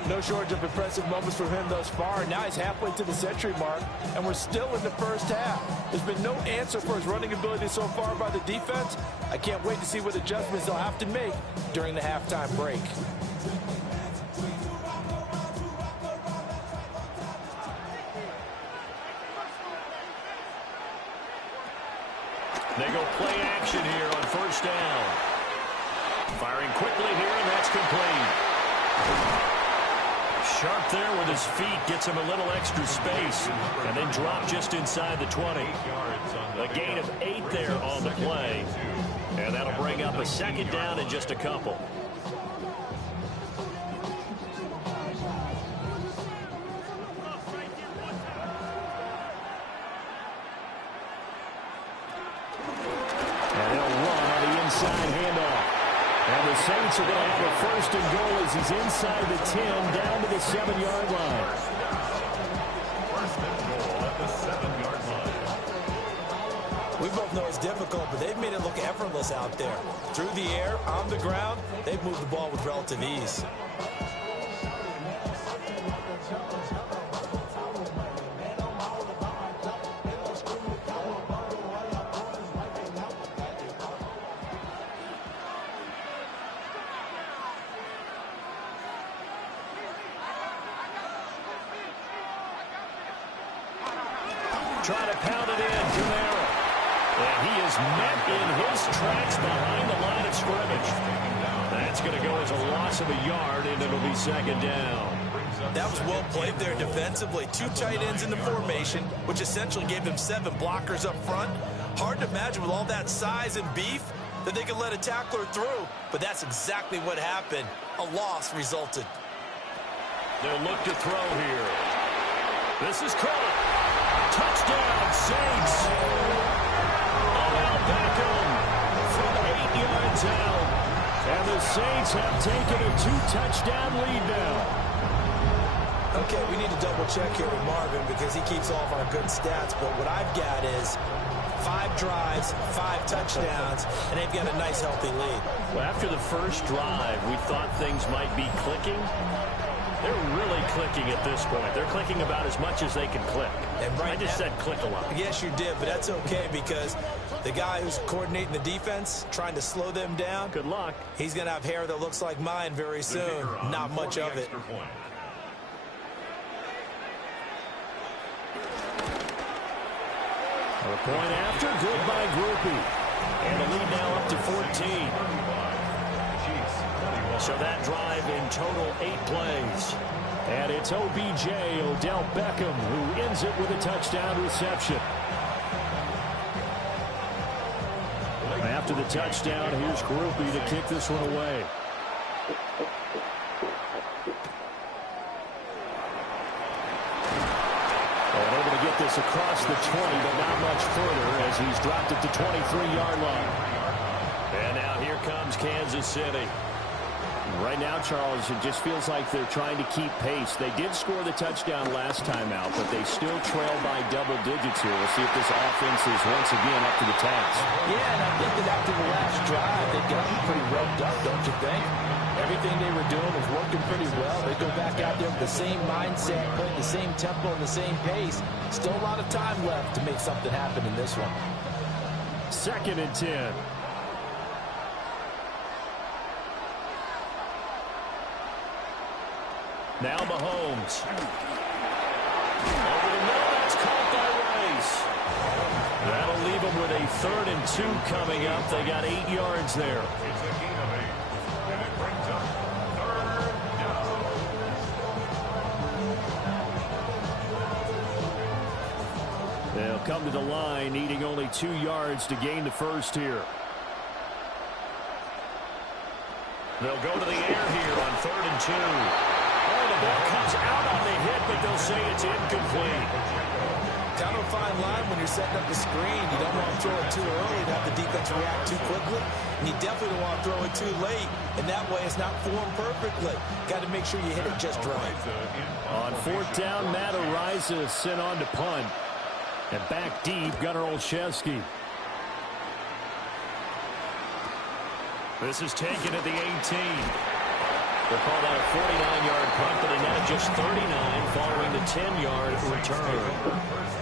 No shortage of impressive moments from him thus far. Now he's halfway to the century mark, and we're still in the 1st half. There's been no answer for his running ability so far by the defense. I can't wait to see what adjustments they'll have to make during the halftime break. They go play action here on 1st down. Firing quickly here, and that's complete. Sharp there with his feet, gets him a little extra space, and then drop just inside the 20. A gain of 8 there on the play, and that'll bring up a 2nd down in just a couple. And the Saints are going to have a 1st and goal as he's inside the 10 down to the 7-yard line. 1st and goal at the 7-yard line. We both know it's difficult, but they've made it look effortless out there. Through the air, on the ground, they've moved the ball with relative ease. Trying to pound it in, Kamara. And he is met in his tracks behind the line of scrimmage. That's going to go as a loss of a yard, and it'll be 2nd down. That was well played there defensively. 2 tight ends in the formation, which essentially gave them 7 blockers up front. Hard to imagine with all that size and beef that they could let a tackler through, but that's exactly what happened. A loss resulted. They'll look to throw here. This is caught. Touchdown, Saints. Odell Beckham from 8 yards out. And the Saints have taken a 2-touchdown lead now. Okay, we need to double check here with Marvin because he keeps all of our good stats. But what I've got is 5 drives, 5 touchdowns, and they've got a nice, healthy lead. Well, after the first drive, we thought things might be clicking. They're really clicking at this point. They're clicking about as much as they can click. And right I just said click a lot. Yes, you did, but that's okay because the guy who's coordinating the defense, trying to slow them down, good luck. He's going to have hair that looks like mine very soon. Not much of it. A point after, good by Grupe. And the lead now up to 14. So that drive in total 8 plays. And it's OBJ, Odell Beckham, who ends it with a touchdown reception. After the touchdown, here's Grupe to kick this one away. this across the 20, but not much further as he's dropped it to 23-yard line. And now here comes Kansas City. Right now, Charles, it just feels like they're trying to keep pace. They did score the touchdown last time out, but they still trail by double digits here. We'll see if this offense is once again up to the task. Yeah, and I think that after the last drive, they've gotten pretty revved up, don't you think? Everything they were doing was working pretty well. They go back out there with the same mindset, playing the same tempo and the same pace. Still a lot of time left to make something happen in this one. 2nd and 10. Now Mahomes. Over the middle, that's caught by Rice. That'll leave them with a 3rd and 2 coming up. They got 8 yards there. It's a gain of 8, and it brings up 3rd down. They'll come to the line, needing only 2 yards to gain the first here. They'll go to the air here on 3rd and 2. Oh, the ball comes out on the hit, but they'll say it's incomplete. Kind of a fine line when you're setting up the screen. You don't want to throw it too early and have the defense react too quickly. And you definitely don't want to throw it too late. And that way it's not formed perfectly. Got to make sure you hit it just right. On 4th down, Matt Araiza is sent on to punt. And back deep, Gunnar Olszewski. This is taken at the 18. They'll call that a 49-yard punt, but a net of just 39 following the 10-yard return.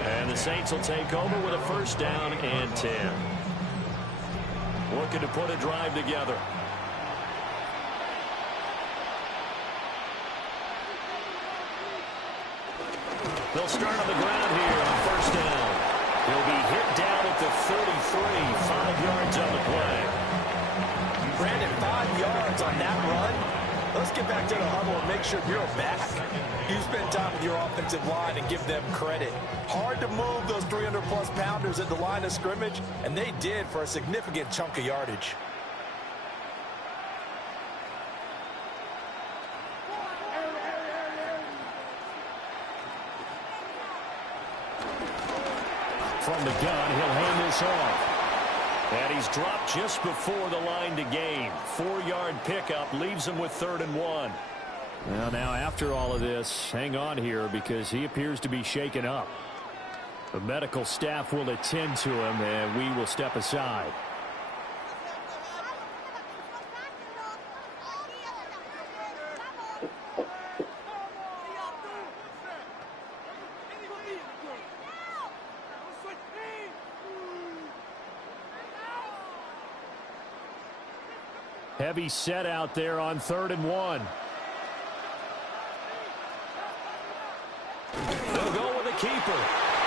And the Saints will take over with a 1st down and 10. Looking to put a drive together. They'll start on the ground here on 1st down. He'll be hit down at the 33, 5 yards on the play. Brandon, 5 yards on that run. Let's get back to the huddle and make sure you're back. You spend time with your offensive line and give them credit. Hard to move those 300-plus pounders at the line of scrimmage, and they did for a significant chunk of yardage. From the gun, he'll hand this off. And he's dropped just before the line to gain. 4-yard pickup leaves him with 3rd and 1. Well, now after all of this, hang on here because he appears to be shaken up. The medical staff will attend to him, and we will step aside. Heavy set out there on 3rd and 1. They'll go with the keeper.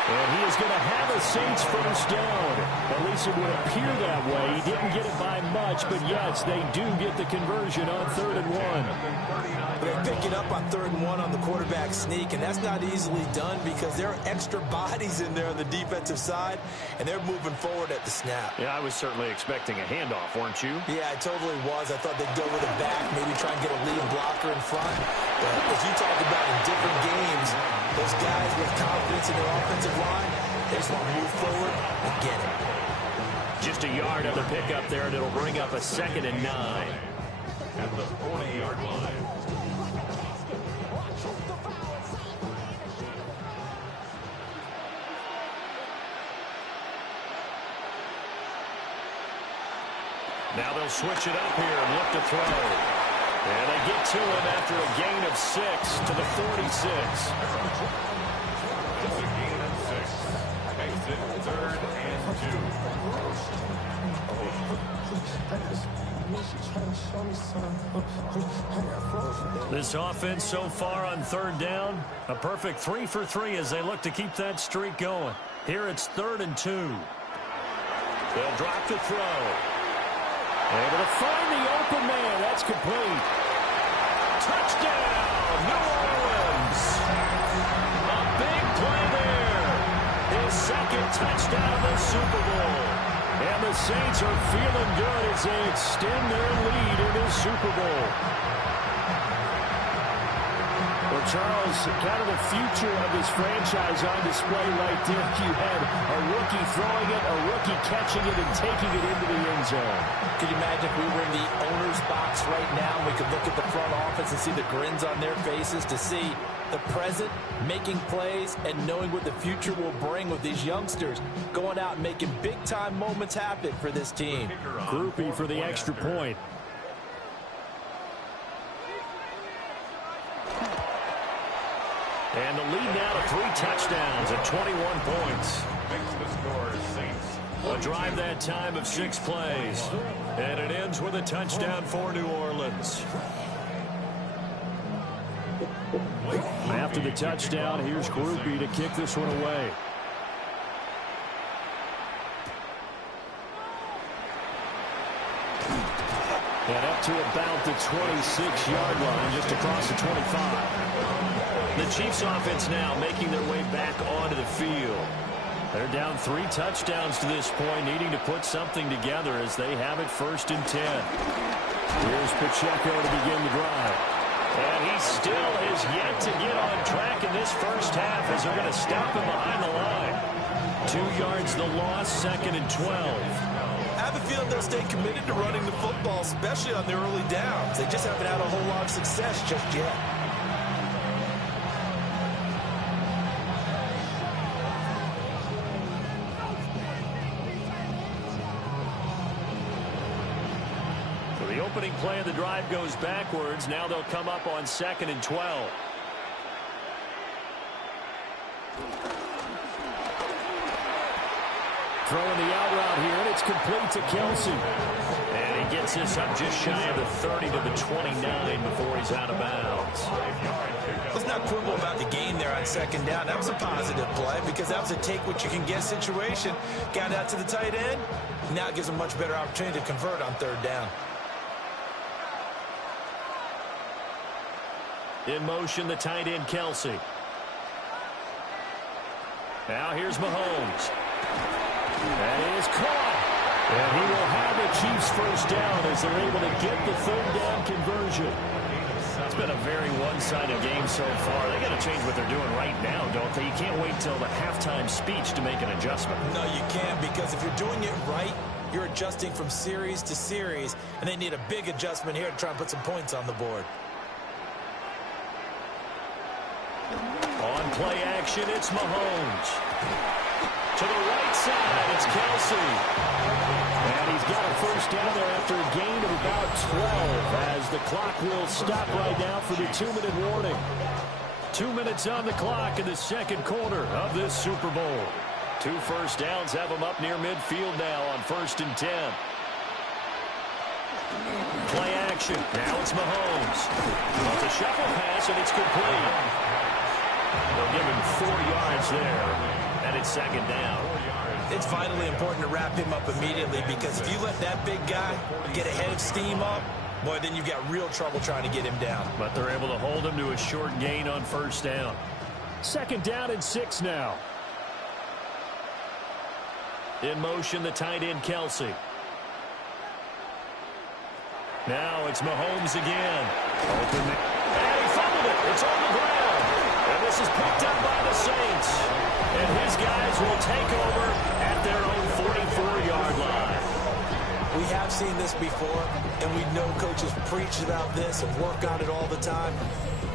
And he is going to have a Saints 1st down. At least it would appear that way. He didn't get it by much, but yes, they do get the conversion on 3rd and 1. They pick it up on 3rd and 1 on the quarterback sneak, and that's not easily done because there are extra bodies in there on the defensive side, and they're moving forward at the snap. Yeah, I was certainly expecting a handoff, weren't you? Yeah, I totally was. I thought they'd go with the back, maybe try and get a lead blocker in front. But as you talked about in different games, those guys with confidence in their offensive line, they just want to move forward and get it. Just a yard of the pickup there, and it'll bring up a 2nd and 9. At the 40-yard line. Now they'll switch it up here and look to throw. And they get to him after a gain of 6 to the 46. It's a gain of 6. Makes it 3rd and 2. This offense so far on 3rd down, a perfect 3 for 3 as they look to keep that streak going. Here it's 3rd and 2. They'll drop to throw. Able to find the open man. That's complete. Touchdown, New Orleans. A big play there. His 2nd touchdown of the Super Bowl. And the Saints are feeling good as they extend their lead in this Super Bowl. Well, Charles, kind of the future of this franchise on display right there. You had a rookie throwing it, a rookie catching it, and taking it into the end zone. Could you imagine if we were in the owner's box right now and we could look at the front office and see the grins on their faces, to see the present making plays and knowing what the future will bring with these youngsters going out and making big-time moments happen for this team. Groupie for the extra point. And the lead now to 3 touchdowns at 21 points. Makes the score Saints. A drive that time of 6 plays. And it ends with a touchdown for New Orleans. After the touchdown, here's Groupie to kick this one away. And up to about the 26-yard line, just across the 25. The Chiefs offense now making their way back onto the field. They're down 3 touchdowns to this point, needing to put something together as they have it 1st and 10. Here's Pacheco to begin the drive. And he still is yet to get on track in this first half as they're going to stop him behind the line. 2 yards the loss, 2nd and 12. I have a feeling they'll stay committed to running the football, especially on their early downs. They just haven't had a whole lot of success just yet. The opening play of the drive goes backwards. Now they'll come up on 2nd and 12. Throwing the out route here, and it's complete to Kelsey. And he gets this up just shy of the 30 to the 29 before he's out of bounds. Let's not quibble about the gain there on 2nd down. That was a positive play because that was a take-what-you-can-get situation. Got out to the tight end. Now it gives them a much better opportunity to convert on 3rd down. In motion, the tight end, Kelsey. Now here's Mahomes. That is caught. And he will have the Chiefs 1st down as they're able to get the 3rd down conversion. It's been a very one-sided game so far. They got to change what they're doing right now, don't they? You can't wait till the halftime speech to make an adjustment. No, you can't, because if you're doing it right, you're adjusting from series to series, and they need a big adjustment here to try and put some points on the board. On play action, it's Mahomes. To the right side, it's Kelsey. And he's got a 1st down there after a gain of about 12 as the clock will stop right now for the 2-minute warning. 2 minutes on the clock in the 2nd quarter of this Super Bowl. 2 first downs have them up near midfield now on 1st and 10. Play action. Now it's Mahomes. It's a shuffle pass, and it's complete. They'll give him 4 yards there, and it's 2nd down. It's vitally important to wrap him up immediately, because if you let that big guy get a head of steam up, boy, then you've got real trouble trying to get him down. But they're able to hold him to a short gain on 1st down. 2nd down and 6 now. In motion, the tight end, Kelsey. Now it's Mahomes again. Open, and he fumbled it. It's on the ground. And this is picked up by the Saints. And his guys will take over at their own 44-yard line. We have seen this before, and we know coaches preach about this and work on it all the time.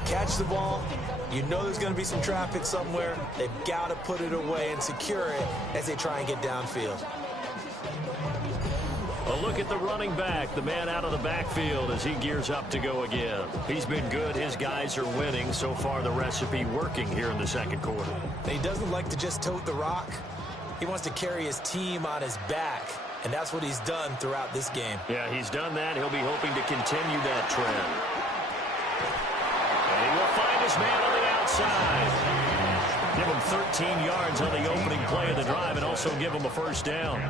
Catch the ball. You know there's going to be some traffic somewhere. They've got to put it away and secure it as they try and get downfield. A look at the running back, the man out of the backfield as he gears up to go again. He's been good. His guys are winning. So far, the recipe working here in the 2nd quarter. He doesn't like to just tote the rock. He wants to carry his team on his back, and that's what he's done throughout this game. Yeah, he's done that. He'll be hoping to continue that trend. And he will find his man on the outside. Give him 13 yards on the opening play of the drive and also give him a 1st down.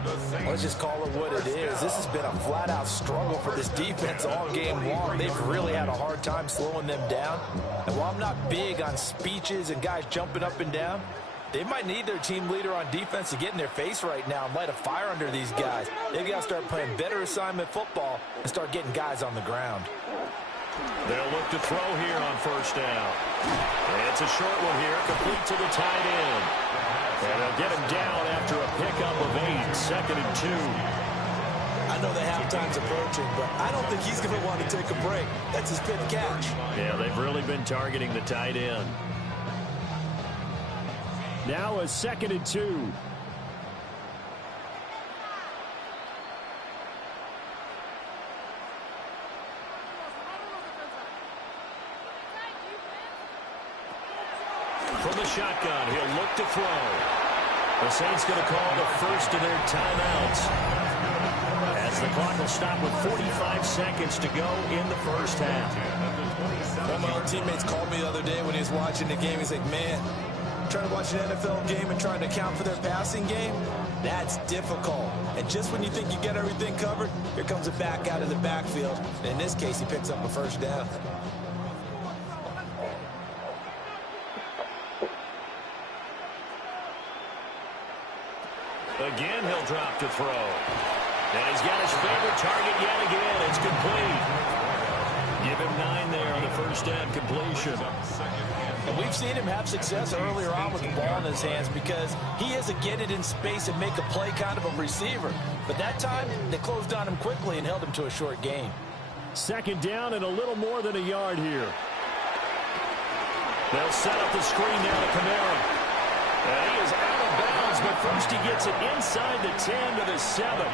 Let's just call it what it is. This has been a flat-out struggle for this defense all game long. They've really had a hard time slowing them down. And while I'm not big on speeches and guys jumping up and down, they might need their team leader on defense to get in their face right now and light a fire under these guys. They've got to start playing better assignment football and start getting guys on the ground. They'll look to throw here on first down. It's a short one here, complete to the tight end. And they'll get him down after a pickup of 8, 2nd and 2. I know the halftime's approaching, but I don't think he's going to want to take a break. That's his 5th catch. Yeah, they've really been targeting the tight end. Now a 2nd and 2. From the shotgun, he'll look to throw. The Saints going to call the first of their timeouts, as the clock will stop with 45 seconds to go in the first half. One of my old teammates called me the other day when he was watching the game. He's like, man, trying to watch an NFL game and trying to account for their passing game, that's difficult. And just when you think you get everything covered, here comes a back out of the backfield. And in this case, he picks up a first down. Again, he'll drop to throw. And he's got his favorite target yet again. It's complete. Give him 9 there on the first down completion. And we've seen him have success earlier on with the ball in his hands because he is a get it in space and make a play kind of a receiver. But that time, they closed on him quickly and held him to a short gain. 2nd down and a little more than a yard here. They'll set up the screen now to Kamara. And he is out of bounds, but first he gets it inside the 10 to the 7.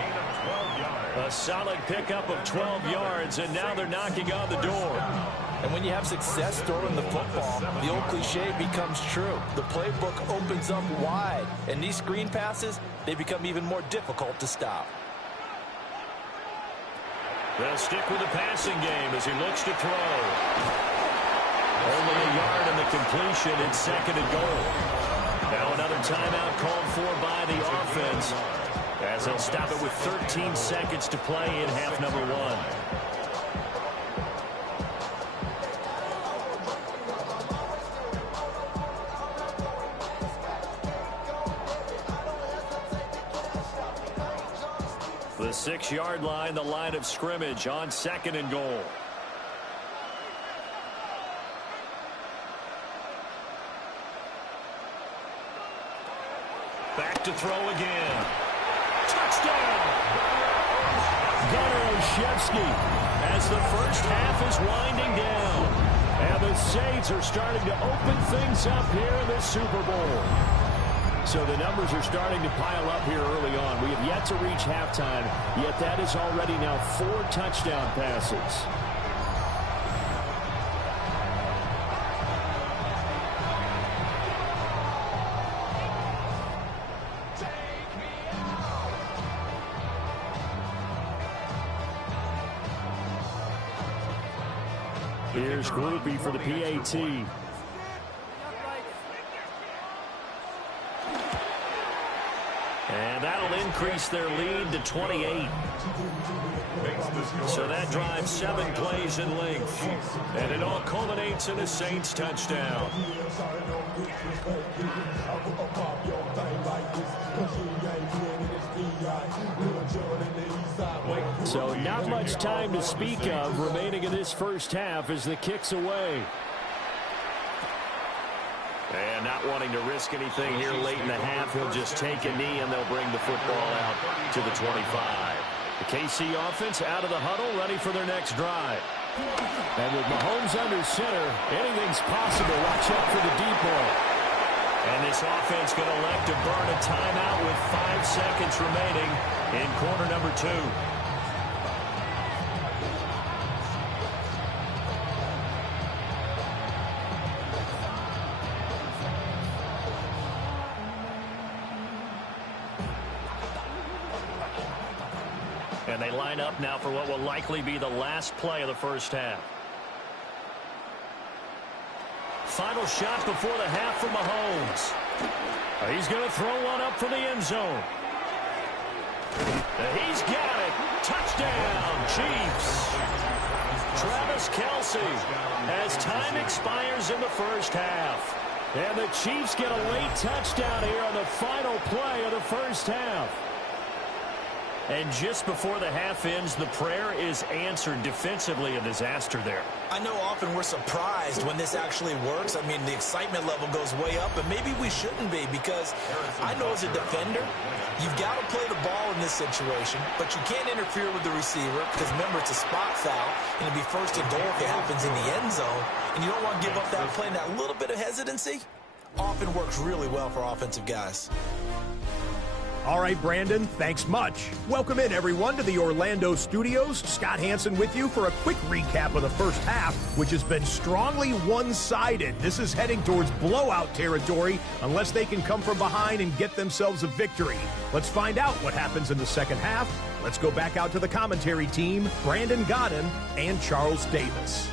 A solid pickup of 12 yards, and now they're knocking on the door. And when you have success throwing the football, the old cliche becomes true. The playbook opens up wide, and these screen passes, they become even more difficult to stop. They'll stick with the passing game as he looks to throw. Only a yard in the completion in 2nd and goal. Now another timeout called for by the offense, as they'll stop it with 13 seconds to play in half number 1. The 6-yard line, the line of scrimmage on 2nd and goal. Back to throw again. Touchdown! Gunnar Olszewski as the first half is winding down. And the Saints are starting to open things up here in the Super Bowl. So the numbers are starting to pile up here early on. We have yet to reach halftime, yet that is already now 4 touchdown passes. Here's Groupie for the PAT. And that'll increase their lead to 28. So that drives 7 plays in length. And it all culminates in a Saints touchdown. So not much time to speak of remaining in this first half as the kick's away. And not wanting to risk anything here late in the half, he'll just take a knee and they'll bring the football out to the 25. The KC offense out of the huddle, ready for their next drive. And with Mahomes under center, anything's possible. Watch out for the deep ball. And this offense going to elect to burn a timeout with 5 seconds remaining in quarter number 2. And they line up now for what will likely be the last play of the first half. Final shot before the half from Mahomes. He's going to throw one up for the end zone. He's got it. Touchdown, Chiefs. Travis Kelce as time expires in the first half. And the Chiefs get a late touchdown here on the final play of the first half. And just before the half ends, the prayer is answered defensively. A disaster there. I know often we're surprised when this actually works. I mean, the excitement level goes way up, but maybe we shouldn't be, because I know as a defender, you've got to play the ball in this situation, but you can't interfere with the receiver because, remember, it's a spot foul, and it'll be first and goal if it happens in the end zone, and you don't want to give up that play, and that little bit of hesitancy often works really well for offensive guys. All right, Brandon, thanks much. Welcome in, everyone, to the Orlando studios. Scott Hansen with you for a quick recap of the first half, which has been strongly one-sided. This is heading towards blowout territory unless they can come from behind and get themselves a victory. Let's find out what happens in the second half. Let's go back out to the commentary team, Brandon Godden and Charles Davis.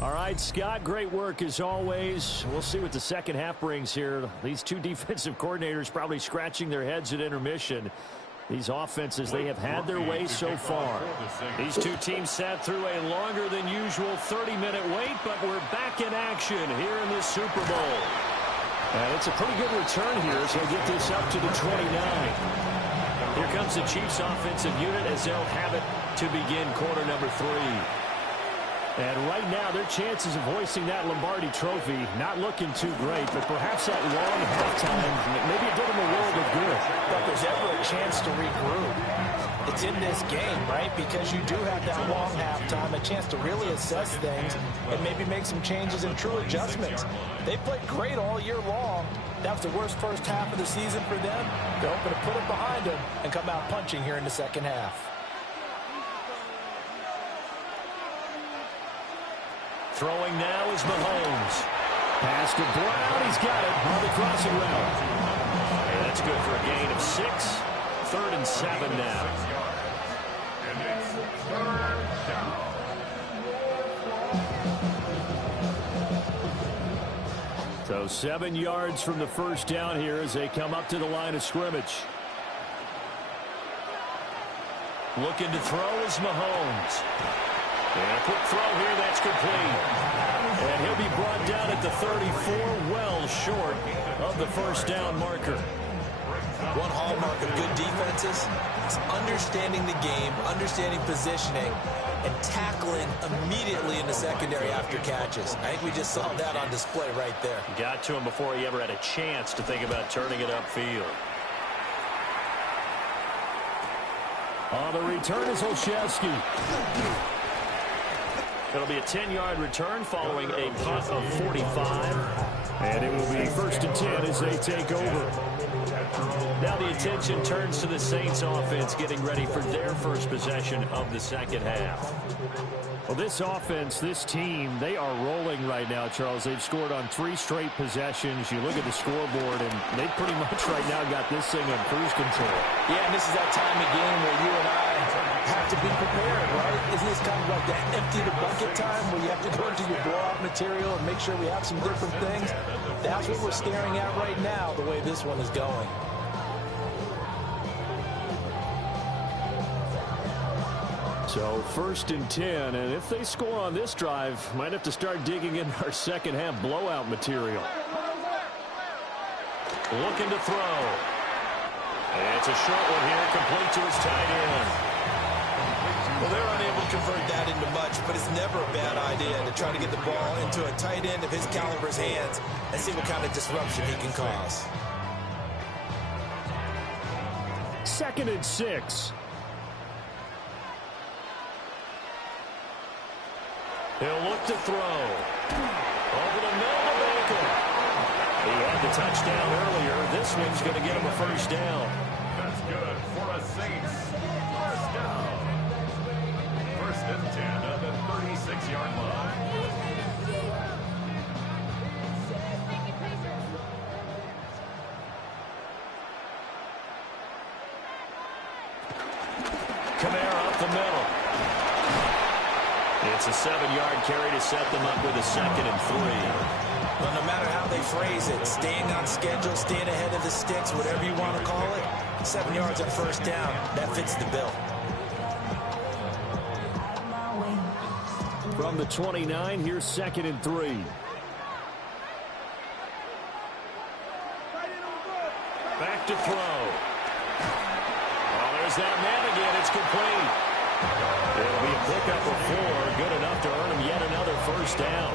All right, Scott, great work as always. We'll see what the second half brings here. These two defensive coordinators probably scratching their heads at intermission. These offenses, they have had their way so far. These two teams sat through a longer than usual 30-minute wait, but we're back in action here in the Super Bowl. And it's a pretty good return here, so we'll get this up to the 29. Here comes the Chiefs offensive unit as they'll have it to begin quarter number 3. And right now, their chances of hoisting that Lombardi trophy not looking too great, but perhaps that long halftime, maybe it did them a world of good. But there's ever a chance to regroup. It's in this game, right? Because you do have that long halftime, a chance to really assess things and maybe make some changes and true adjustments. They played great all year long. That was the worst first half of the season for them. They're hoping to put it behind them and come out punching here in the second half. Throwing now is Mahomes. Pass to Brown. He's got it on the crossing route. And that's good for a gain of 6. 3rd and 7 now. And it's third down. So 7 yards from the first down here as they come up to the line of scrimmage. Looking to throw is Mahomes. And a quick throw here, that's complete. And he'll be brought down at the 34, well short of the first down marker. One hallmark of good defenses is understanding the game, understanding positioning, and tackling immediately in the secondary after catches. I think we just saw that on display right there. Got to him before he ever had a chance to think about turning it upfield. On the return is Olszewski. It'll be a 10-yard return following a punt of 45. And it will be 1st and 10 as they take over. Now the attention turns to the Saints offense getting ready for their first possession of the second half. Well, this offense, this team, they are rolling right now, Charles. They've scored on 3 straight possessions. You look at the scoreboard, and they pretty much right now got this thing on cruise control. Yeah, and this is that time of game where you and I have to be prepared, right? Isn't this kind of like that empty the bucket time where you have to go into your blowout material and make sure we have some different things? That's what we're staring at right now, the way this one is going. So 1st and 10, and if they score on this drive, might have to start digging in our second half blowout material. Looking to throw. And it's a short one here, complete to his tight end. Well, they're unable to convert that into much, but it's never a bad idea to try to get the ball into a tight end of his caliber's hands and see what kind of disruption he can cause. 2nd and 6. He'll look to throw. Over the middle to Baker. He had the touchdown earlier. This one's going to get him a first down. That's good for a Saints first down. 1st and 10 at the 36-yard line. Kamara up the middle. It's a 7-yard carry to set them up with a 2nd and 3. Well, no matter how they phrase it, staying on schedule, staying ahead of the sticks, whatever you want to call it, 7 yards on first down, that fits the bill. From the 29, here's 2nd and 3. Back to throw. Oh, there's that man again. It's complete. It'll be a pickup of 4. Good enough to earn him yet another first down.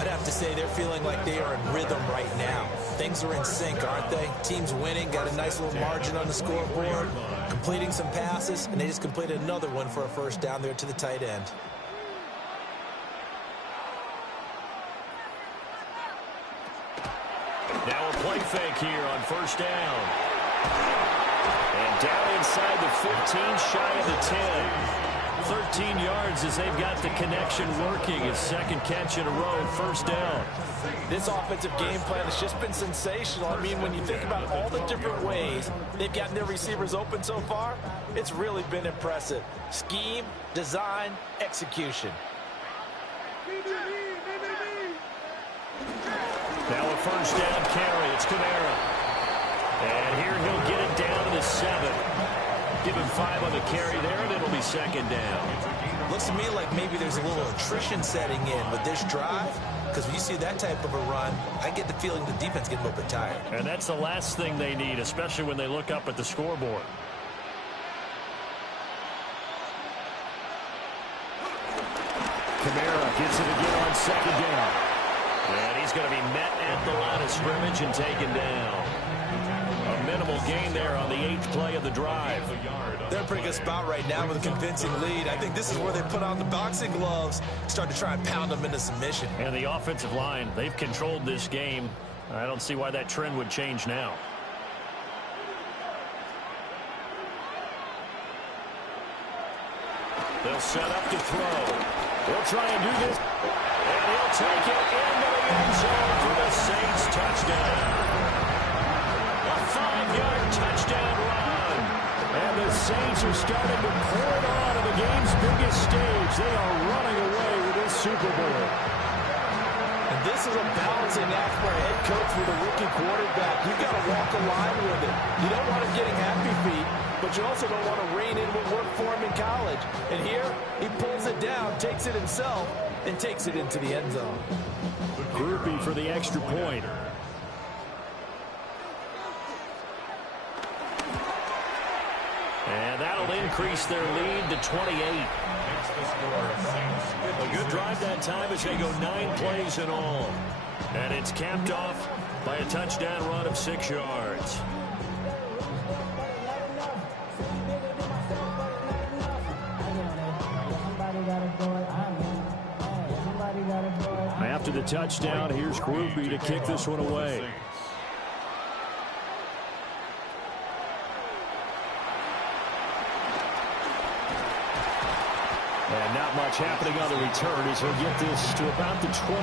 I'd have to say they're feeling like they are in rhythm right now. Things are in sync, aren't they? Team's winning, got a nice little margin on the scoreboard, completing some passes, and they just completed another one for a first down there to the tight end. Now a play fake here on first down. And down inside the 15, shy of the 10. 13 yards as they've got the connection working. His second catch in a row, first down. This offensive game plan has just been sensational. I mean, when you think about all the different ways they've gotten their receivers open so far, it's really been impressive. Scheme, design, execution. Now a first down carry. It's Kamara. And here he'll get it down to the 7. Give him 5 on the carry there, and it'll be second down. Looks to me like maybe there's a little attrition setting in with this drive, because when you see that type of a run, I get the feeling the defense gets a little bit tired. And that's the last thing they need, especially when they look up at the scoreboard. Kamara gets it again on second down. And he's going to be met at the line of scrimmage and taken down. A minimal gain there on the 8th play of the drive. They're in a pretty good spot right now with a convincing lead. I think this is where they put on the boxing gloves, start to try and pound them into submission. And the offensive line, they've controlled this game. I don't see why that trend would change now. They'll set up to throw. They'll try and do this. And he'll take it into the end zone for the Saints touchdown. A 5-yard touchdown run. And the Saints are starting to pour it on to the game's biggest stage. They are running away with this Super Bowl. And this is a balancing act for a head coach with a rookie quarterback. You've got to walk a line with it. You don't want him getting happy feet, but you also don't want to rein in what worked for him in college. And here, he pulls it down, takes it himself, and takes it into the end zone. Groupie for the extra point. And that'll increase their lead to 28. A good drive that time as they go 9 plays in all. And it's capped off by a touchdown run of 6 yards. After the touchdown, here's Groupie to kick this one away. And not much happening on the return as he'll get this to about the 23.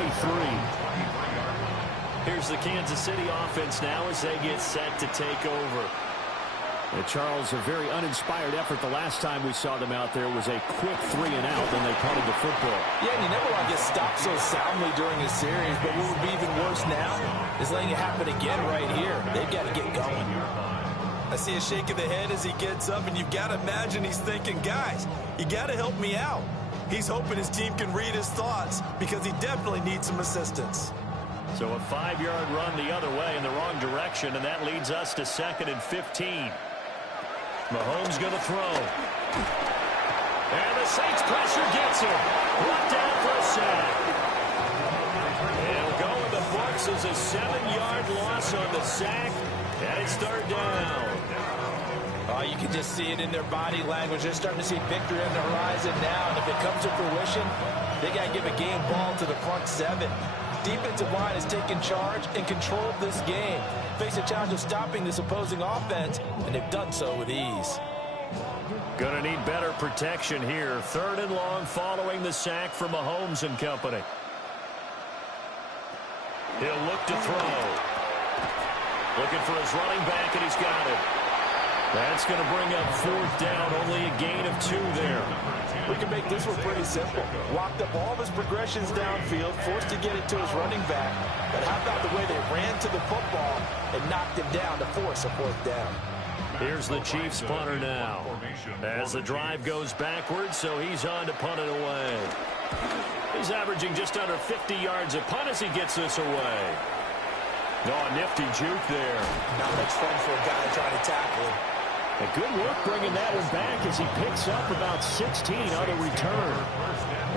Here's the Kansas City offense now as they get set to take over. And Charles, a very uninspired effort the last time we saw them out there was a quick 3-and-out, then they punted the football. Yeah, and you never want to get stopped so soundly during a series, but what would be even worse now is letting it happen again right here. They've got to get going. I see a shake of the head as he gets up, and you've got to imagine he's thinking, guys, you got to help me out. He's hoping his team can read his thoughts because he definitely needs some assistance. So a 5-yard run the other way in the wrong direction, and that leads us to 2nd and 15. Mahomes going to throw. And the Saints pressure gets him. Brought down for a sack. It'll go in the books as a 7-yard loss on the sack. And it's 3rd down. Oh, you can just see it in their body language. They're starting to see victory on the horizon now. And if it comes to fruition, they got to give a game ball to the front 7. Defensive line has taken charge and controlled this game. Face a challenge of stopping this opposing offense, and they've done so with ease. Going to need better protection here. 3rd and long following the sack from Mahomes and company. He'll look to throw. Looking for his running back, and he's got it. That's going to bring up 4th down. Only a gain of 2 there. We can make this one pretty simple. Locked up all of his progressions downfield, forced to get it to his running back. But how about the way they ran to the football and knocked him down to force a 4th down? Here's the Chiefs punter now. As the drive goes backwards, so he's on to punt it away. He's averaging just under 50 yards a punt as he gets this away. Oh, nifty juke there. Not much fun for a guy trying to tackle him. A good work bringing that one back as he picks up about 16 on the return.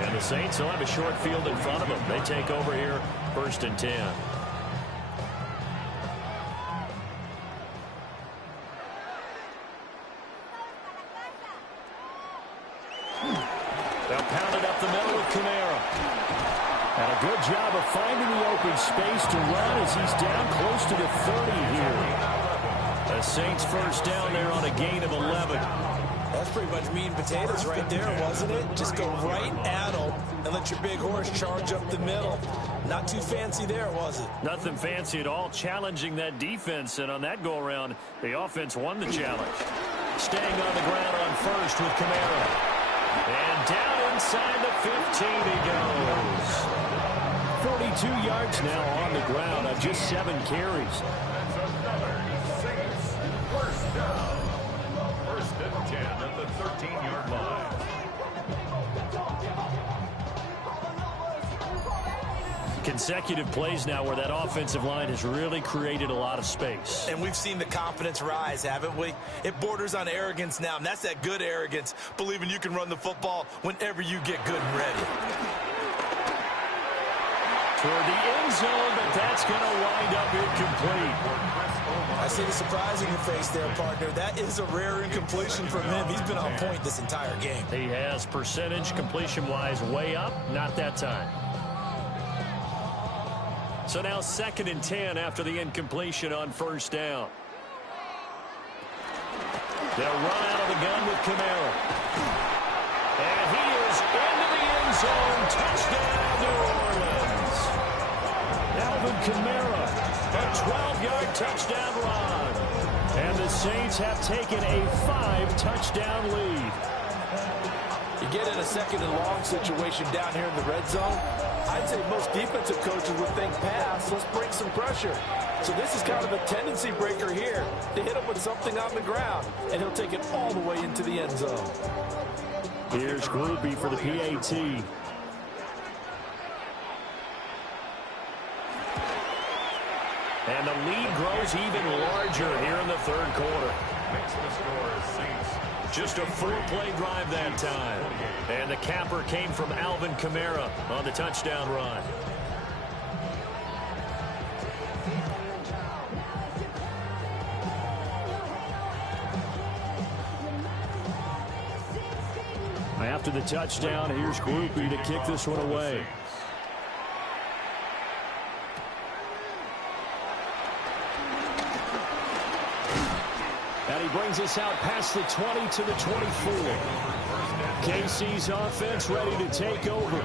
And the Saints will have a short field in front of them. They take over here, 1st and 10. They'll pound it up the middle with Kamara. And a good job of finding the open space to run as he's down close to the 30 here. The Saints first down there on a gain of 11. That's pretty much meat and potatoes right there, wasn't it? Just go right at them and let your big horse charge up the middle. Not too fancy there, was it? Nothing fancy at all, challenging that defense. And on that go-around, the offense won the challenge. Staying on the ground on first with Kamara. And down inside the 15 he goes. 42 yards now on the ground on just 7 carries. That's another Saints first down. 1st and 10 at the 13-yard line. Consecutive plays now where that offensive line has really created a lot of space. And we've seen the confidence rise, haven't we? It borders on arrogance now, and that's that good arrogance, believing you can run the football whenever you get good and ready. Toward the end zone, but that's going to wind up incomplete. I see the surprise in your face there, partner. That is a rare incompletion from him. He's been on point this entire game. He has percentage completion-wise way up, not that time. So now 2nd and 10 after the incompletion on 1st down. They'll run out of the gun with Kamara. And he is into the end zone. Touchdown, New Orleans. Alvin Kamara, a 12-yard touchdown run. And the Saints have taken a 5-touchdown lead. You get in a 2nd and long situation down here in the red zone, I'd say most defensive coaches would think pass, let's bring some pressure. So this is kind of a tendency breaker here to hit him with something on the ground, and he'll take it all the way into the end zone. Here's Groupie for the PAT. And the lead grows even larger here in the 3rd quarter. Makes the score Saints. Just a 4-play drive that time. And the capper came from Alvin Kamara on the touchdown run. After the touchdown, here's Groupie to kick this one away. And he brings us out past the 20 to the 24. KC's offense ready to take over.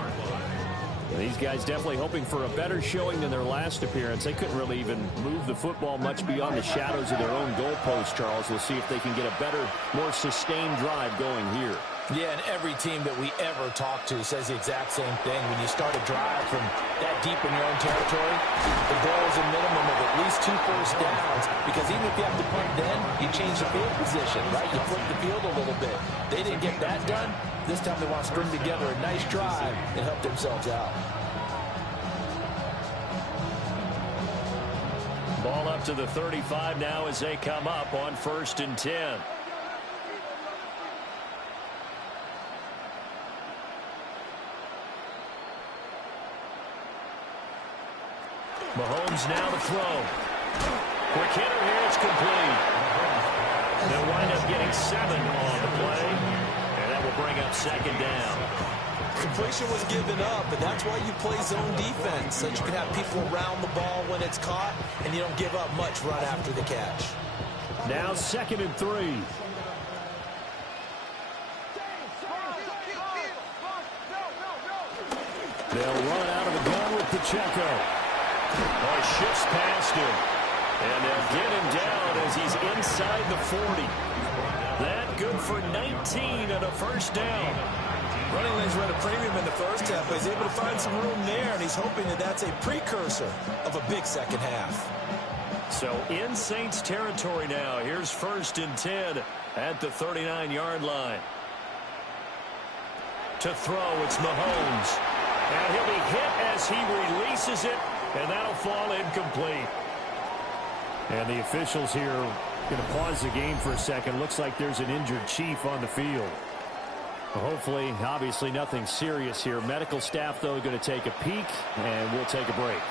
And these guys definitely hoping for a better showing than their last appearance. They couldn't really even move the football much beyond the shadows of their own goalpost, Charles. We'll see if they can get a better, more sustained drive going here. Yeah, and every team that we ever talk to says the exact same thing. When you start a drive from that deep in your own territory, the goal is a minimum of at least 2 first downs, because even if you have to punt then, you change the field position, right? You flip the field a little bit. They didn't get that done. This time they want to string together a nice drive and help themselves out. Ball up to the 35 now as they come up on 1st and 10. Mahomes now to throw. Quick hitter here, it's complete. They'll wind up getting 7 on the play, and that will bring up 2nd down. Completion was given up, but that's why you play zone defense, so that you can have people around the ball when it's caught, and you don't give up much run after the catch. Now 2nd and 3. They'll run out of the gun with Pacheco. Oh, shifts past him. And they'll get him down as he's inside the 40. That good for 19 and a 1st down. Running lanes run a premium in the first half, but he's able to find some room there, and he's hoping that that's a precursor of a big second half. So in Saints territory now. Here's 1st and 10 at the 39-yard line. To throw, it's Mahomes. And he'll be hit as he releases it, and that'll fall incomplete. And the officials here going to pause the game for a second. Looks like there's an injured Chief on the field. Well, hopefully, obviously nothing serious here. Medical staff, though, going to take a peek, and we'll take a break.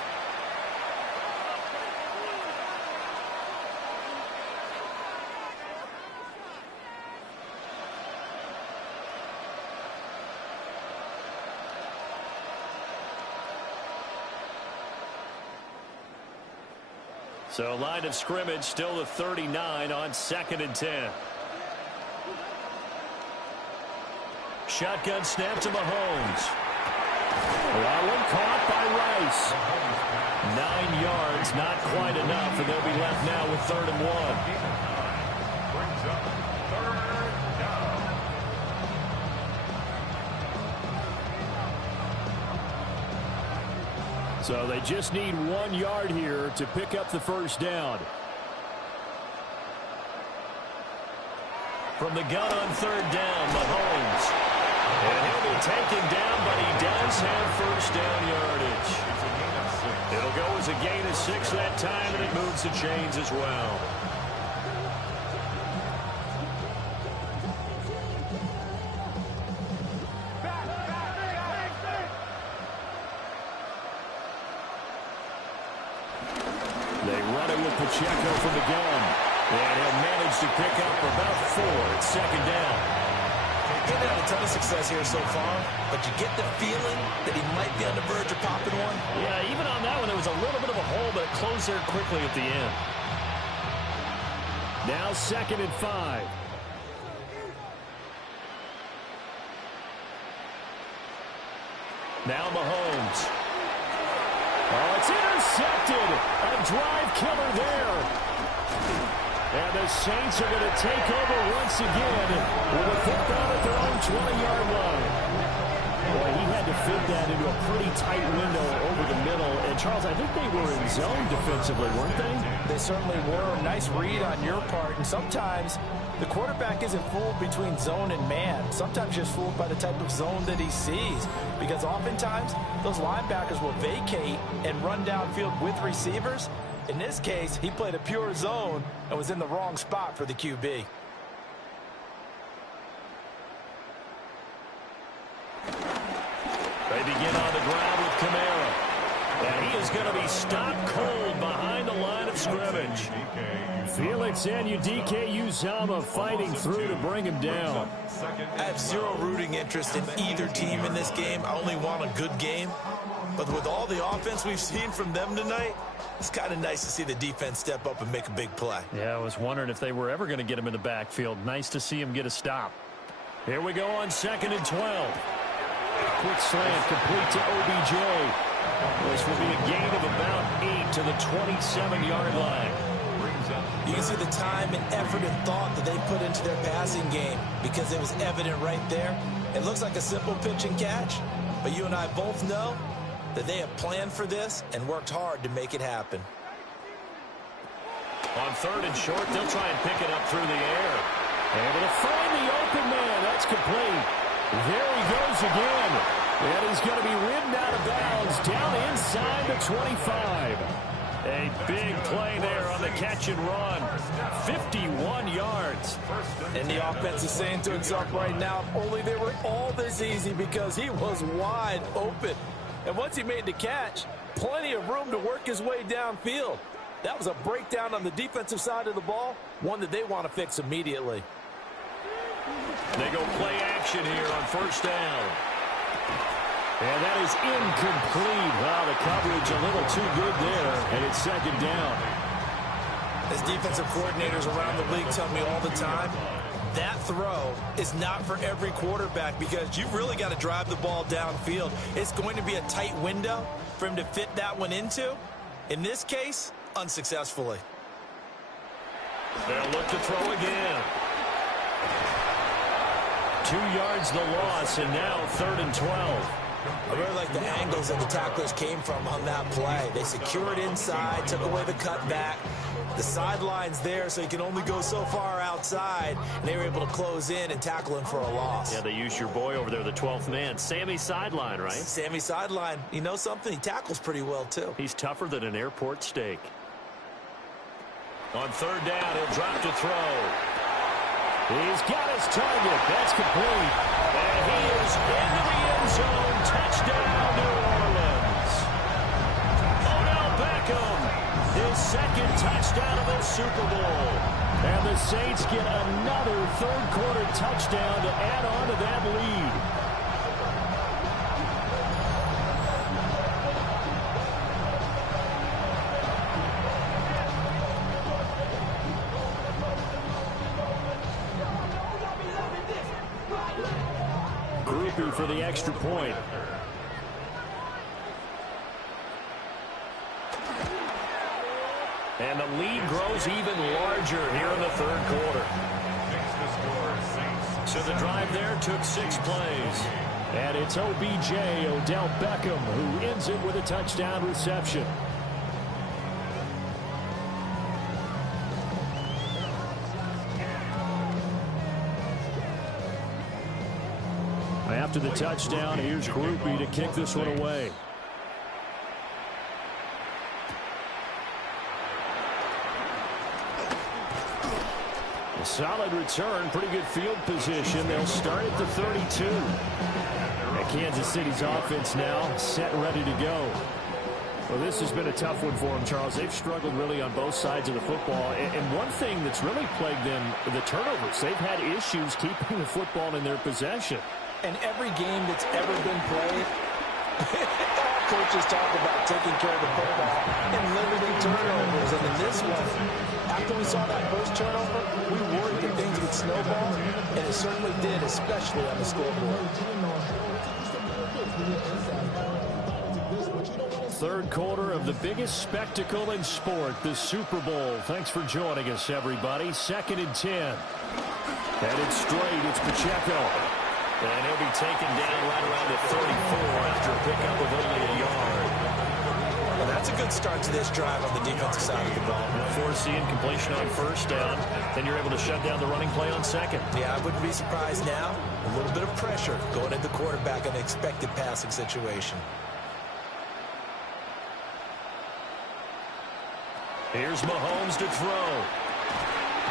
So line of scrimmage still the 39 on 2nd and 10. Shotgun snap to Mahomes. That one caught by Rice. 9 yards, not quite enough, and they'll be left now with 3rd and 1. Brings up 3rd down. So they just need 1 yard here to pick up the first down. From the gun on 3rd down, Mahomes. And he'll be taken down, but he does have first down yardage. It'll go as a gain of 6 that time, and it moves the chains as well. They run it with Pacheco from the gun. And he'll manage to pick up about 4 at 2nd down. He's had a ton of success here so far, but you get the feeling that he might be on the verge of popping one. Yeah, even on that one, there was a little bit of a hole, but it closed there quickly at the end. Now 2nd and 5. Now Mahomes. Oh, it's intercepted. A drive killer there. And the Saints are going to take over once again with a football at their own 20-yard line. Boy, he had to fit that into a pretty tight window over the middle. And, Charles, I think they were in zone defensively, weren't they? They certainly were. Nice read on your part. And sometimes the quarterback isn't fooled between zone and man. Sometimes just fooled by the type of zone that he sees. Because oftentimes, those linebackers will vacate and run downfield with receivers. In this case, he played a pure zone and was in the wrong spot for the QB. They begin on the ground with Kamara. And he is going to be stopped cold behind the line of scrimmage. Felix Anudike-Uzomah fighting through to bring him down. I have zero rooting interest in either team in this game. I only want a good game. But with all the offense we've seen from them tonight, it's kind of nice to see the defense step up and make a big play. Yeah, I was wondering if they were ever going to get him in the backfield. Nice to see him get a stop. Here we go on 2nd and 12. Quick slant complete to OBJ. This will be a gain of about 8 to the 27-yard line. You can see the time and effort and thought that they put into their passing game because it was evident right there. It looks like a simple pitch and catch, but you and I both know that they have planned for this and worked hard to make it happen. On 3rd and short, they'll try and pick it up through the air. Able to find the open man. That's complete. There he goes again. And he's going to be ridden out of bounds down inside the 25. A big play there on the catch and run. 51 yards. And the offense is saying to itself right now, only they were all this easy because he was wide open. And once he made the catch, plenty of room to work his way downfield. That was a breakdown on the defensive side of the ball, one that they want to fix immediately. They go play action here on 1st down. And that is incomplete. Wow, the coverage a little too good there, and it's 2nd down. As defensive coordinators around the league tell me all the time, that throw is not for every quarterback because you've really got to drive the ball downfield. It's going to be a tight window for him to fit that one into. In this case, unsuccessfully. They'll look to throw again. 2 yards the loss, and now 3rd and 12. I really like the angles that the tacklers came from on that play. They secured inside, took away the cutback. The sideline's there, so you can only go so far outside, and they were able to close in and tackle him for a loss. Yeah, they used your boy over there, the 12th man. Sammy Sideline, right? Sammy Sideline. You know something? He tackles pretty well, too. He's tougher than an airport steak. On third down, he'll drop to throw. He's got his target. That's complete. And he is into the end zone. Touchdown, New Orleans. Odell Beckham, his second touchdown of the Super Bowl. And the Saints get another third-quarter touchdown to add on to that lead. Groupie for the extra point. And the lead grows even larger here in the third quarter. So the drive there took 6 plays. And it's OBJ, Odell Beckham, who ends it with a touchdown reception. After the touchdown, here's Groupie to kick this one away. A solid return, pretty good field position. They'll start at the 32. And Kansas City's offense now set and ready to go. Well, this has been a tough one for them, Charles. They've struggled really on both sides of the football. And one thing that's really plagued them, the turnovers. They've had issues keeping the football in their possession. And every game that's ever been played, all coaches talk about taking care of the football and limiting turnovers. And in this one, after we saw that first turnover, we worried that things would snowball, and it certainly did, especially on the scoreboard. Third quarter of the biggest spectacle in sport, the Super Bowl. Thanks for joining us, everybody. 2nd and 10. Headed straight, it's Pacheco. And he'll be taken down right around the 34 after a pickup of only a yard. Well, that's a good start to this drive on the defensive side of the ball. Forcing completion on first down, then you're able to shut down the running play on second. Yeah, I wouldn't be surprised now. A little bit of pressure going at the quarterback in an expected passing situation. Here's Mahomes to throw.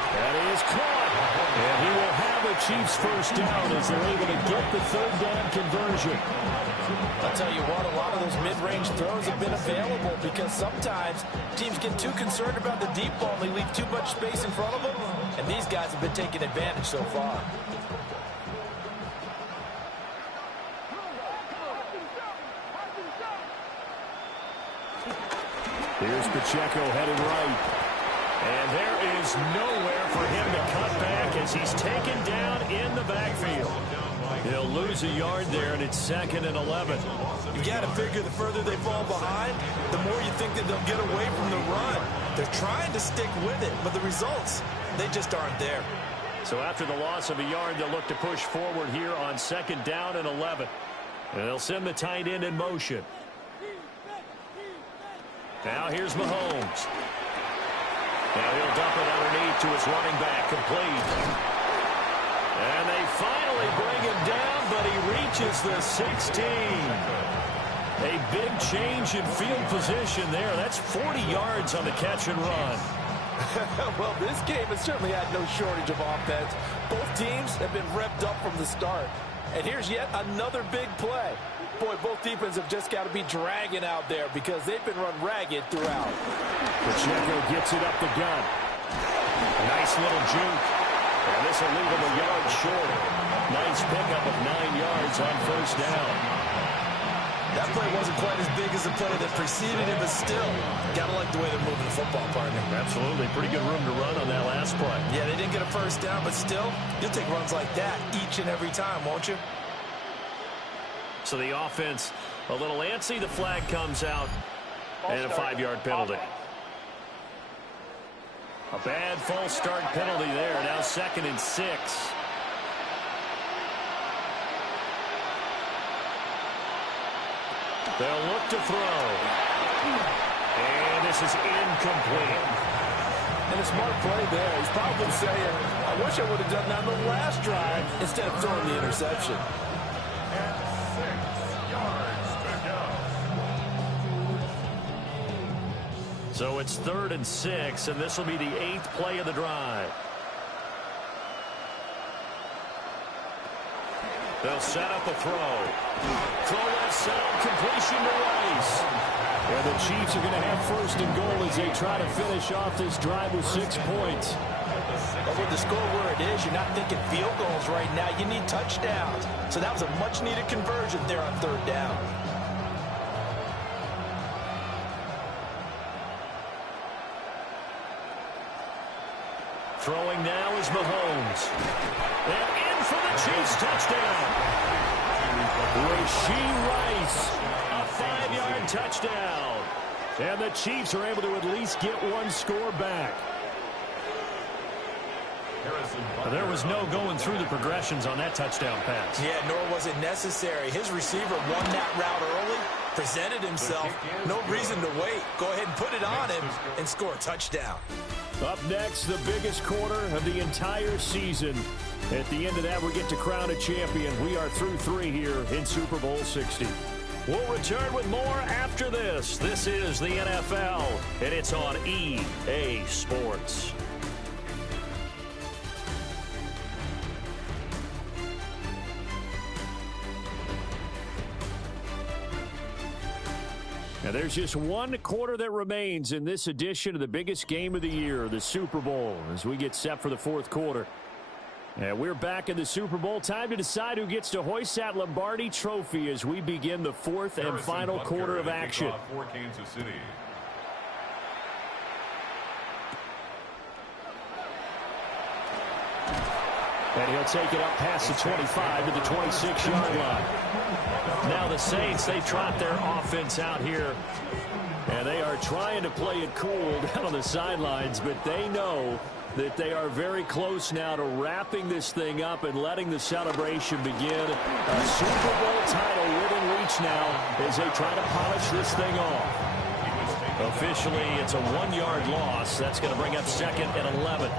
That is caught. And he will have a Chiefs first down as they're able to get the third down conversion. I'll tell you what, a lot of those mid-range throws have been available because sometimes teams get too concerned about the deep ball and they leave too much space in front of them. And these guys have been taking advantage so far. Here's Pacheco headed right. And there is nowhere for him to cut back as he's taken down in the backfield. He'll lose a yard there, and it's 2nd and 11. You've got to figure the further they fall behind, the more you think that they'll get away from the run. They're trying to stick with it, but the results, they just aren't there. So after the loss of a yard, they'll look to push forward here on 2nd down and 11. And they'll send the tight end in motion. Now here's Mahomes. Now he'll dump it underneath to his running back, complete. And they finally bring him down, but he reaches the 16. A big change in field position there. That's 40 yards on the catch and run. Well, this game has certainly had no shortage of offense. Both teams have been revved up from the start. And here's yet another big play. Boy, both defenses have just got to be dragging out there because they've been run ragged throughout. Pacheco gets it up the gut. Nice little juke. And this will leave him a yard short. Nice pickup of 9 yards on first down. That play wasn't quite as big as the play that preceded it, but still, gotta like the way they're moving the football, partner. Absolutely. Pretty good room to run on that last play. Yeah, they didn't get a first down, but still, you'll take runs like that each and every time, won't you? So the offense a little antsy. The flag comes out and a 5-yard penalty. A bad false start penalty there. Now 2nd and 6. They'll look to throw. And this is incomplete. And a smart play there. He's probably saying, I wish I would have done that on the last drive instead of throwing the interception. And 6 yards to go. So it's 3rd and 6, and this will be the 8th play of the drive. They'll set up a throw. Throw left side, completion to Rice. And the Chiefs are going to have 1st and goal as they try to finish off this drive with 6 points. But with the score where it is, you're not thinking field goals right now. You need touchdowns. So that was a much-needed conversion there on 3rd down. Throwing now is Mahomes. And in for the Chiefs touchdown. Rashee Rice, a 5-yard touchdown. And the Chiefs are able to at least get 1 score back. There was no going through the progressions on that touchdown pass. Yeah, nor was it necessary. His receiver won that route early, presented himself. No reason to wait. Go ahead and put it on him and score a touchdown. Up next, the biggest quarter of the entire season. At the end of that, we get to crown a champion. We are through 3 here in Super Bowl 60. We'll return with more after this. This is the NFL, and it's on EA Sports. Now, there's just 1 quarter that remains in this edition of the biggest game of the year, the Super Bowl, as we get set for the 4th quarter. And we're back in the Super Bowl. Time to decide who gets to hoist that Lombardi trophy as we begin the 4th and final quarter of action. For Kansas City. And he'll take it up past the 25 to the 26-yard line. Now the Saints, they trot their offense out here. And they are trying to play it cool down on the sidelines, but they know that they are very close now to wrapping this thing up and letting the celebration begin. A Super Bowl title within reach now as they try to polish this thing off. Officially, it's a 1-yard loss. That's going to bring up 2nd and 11.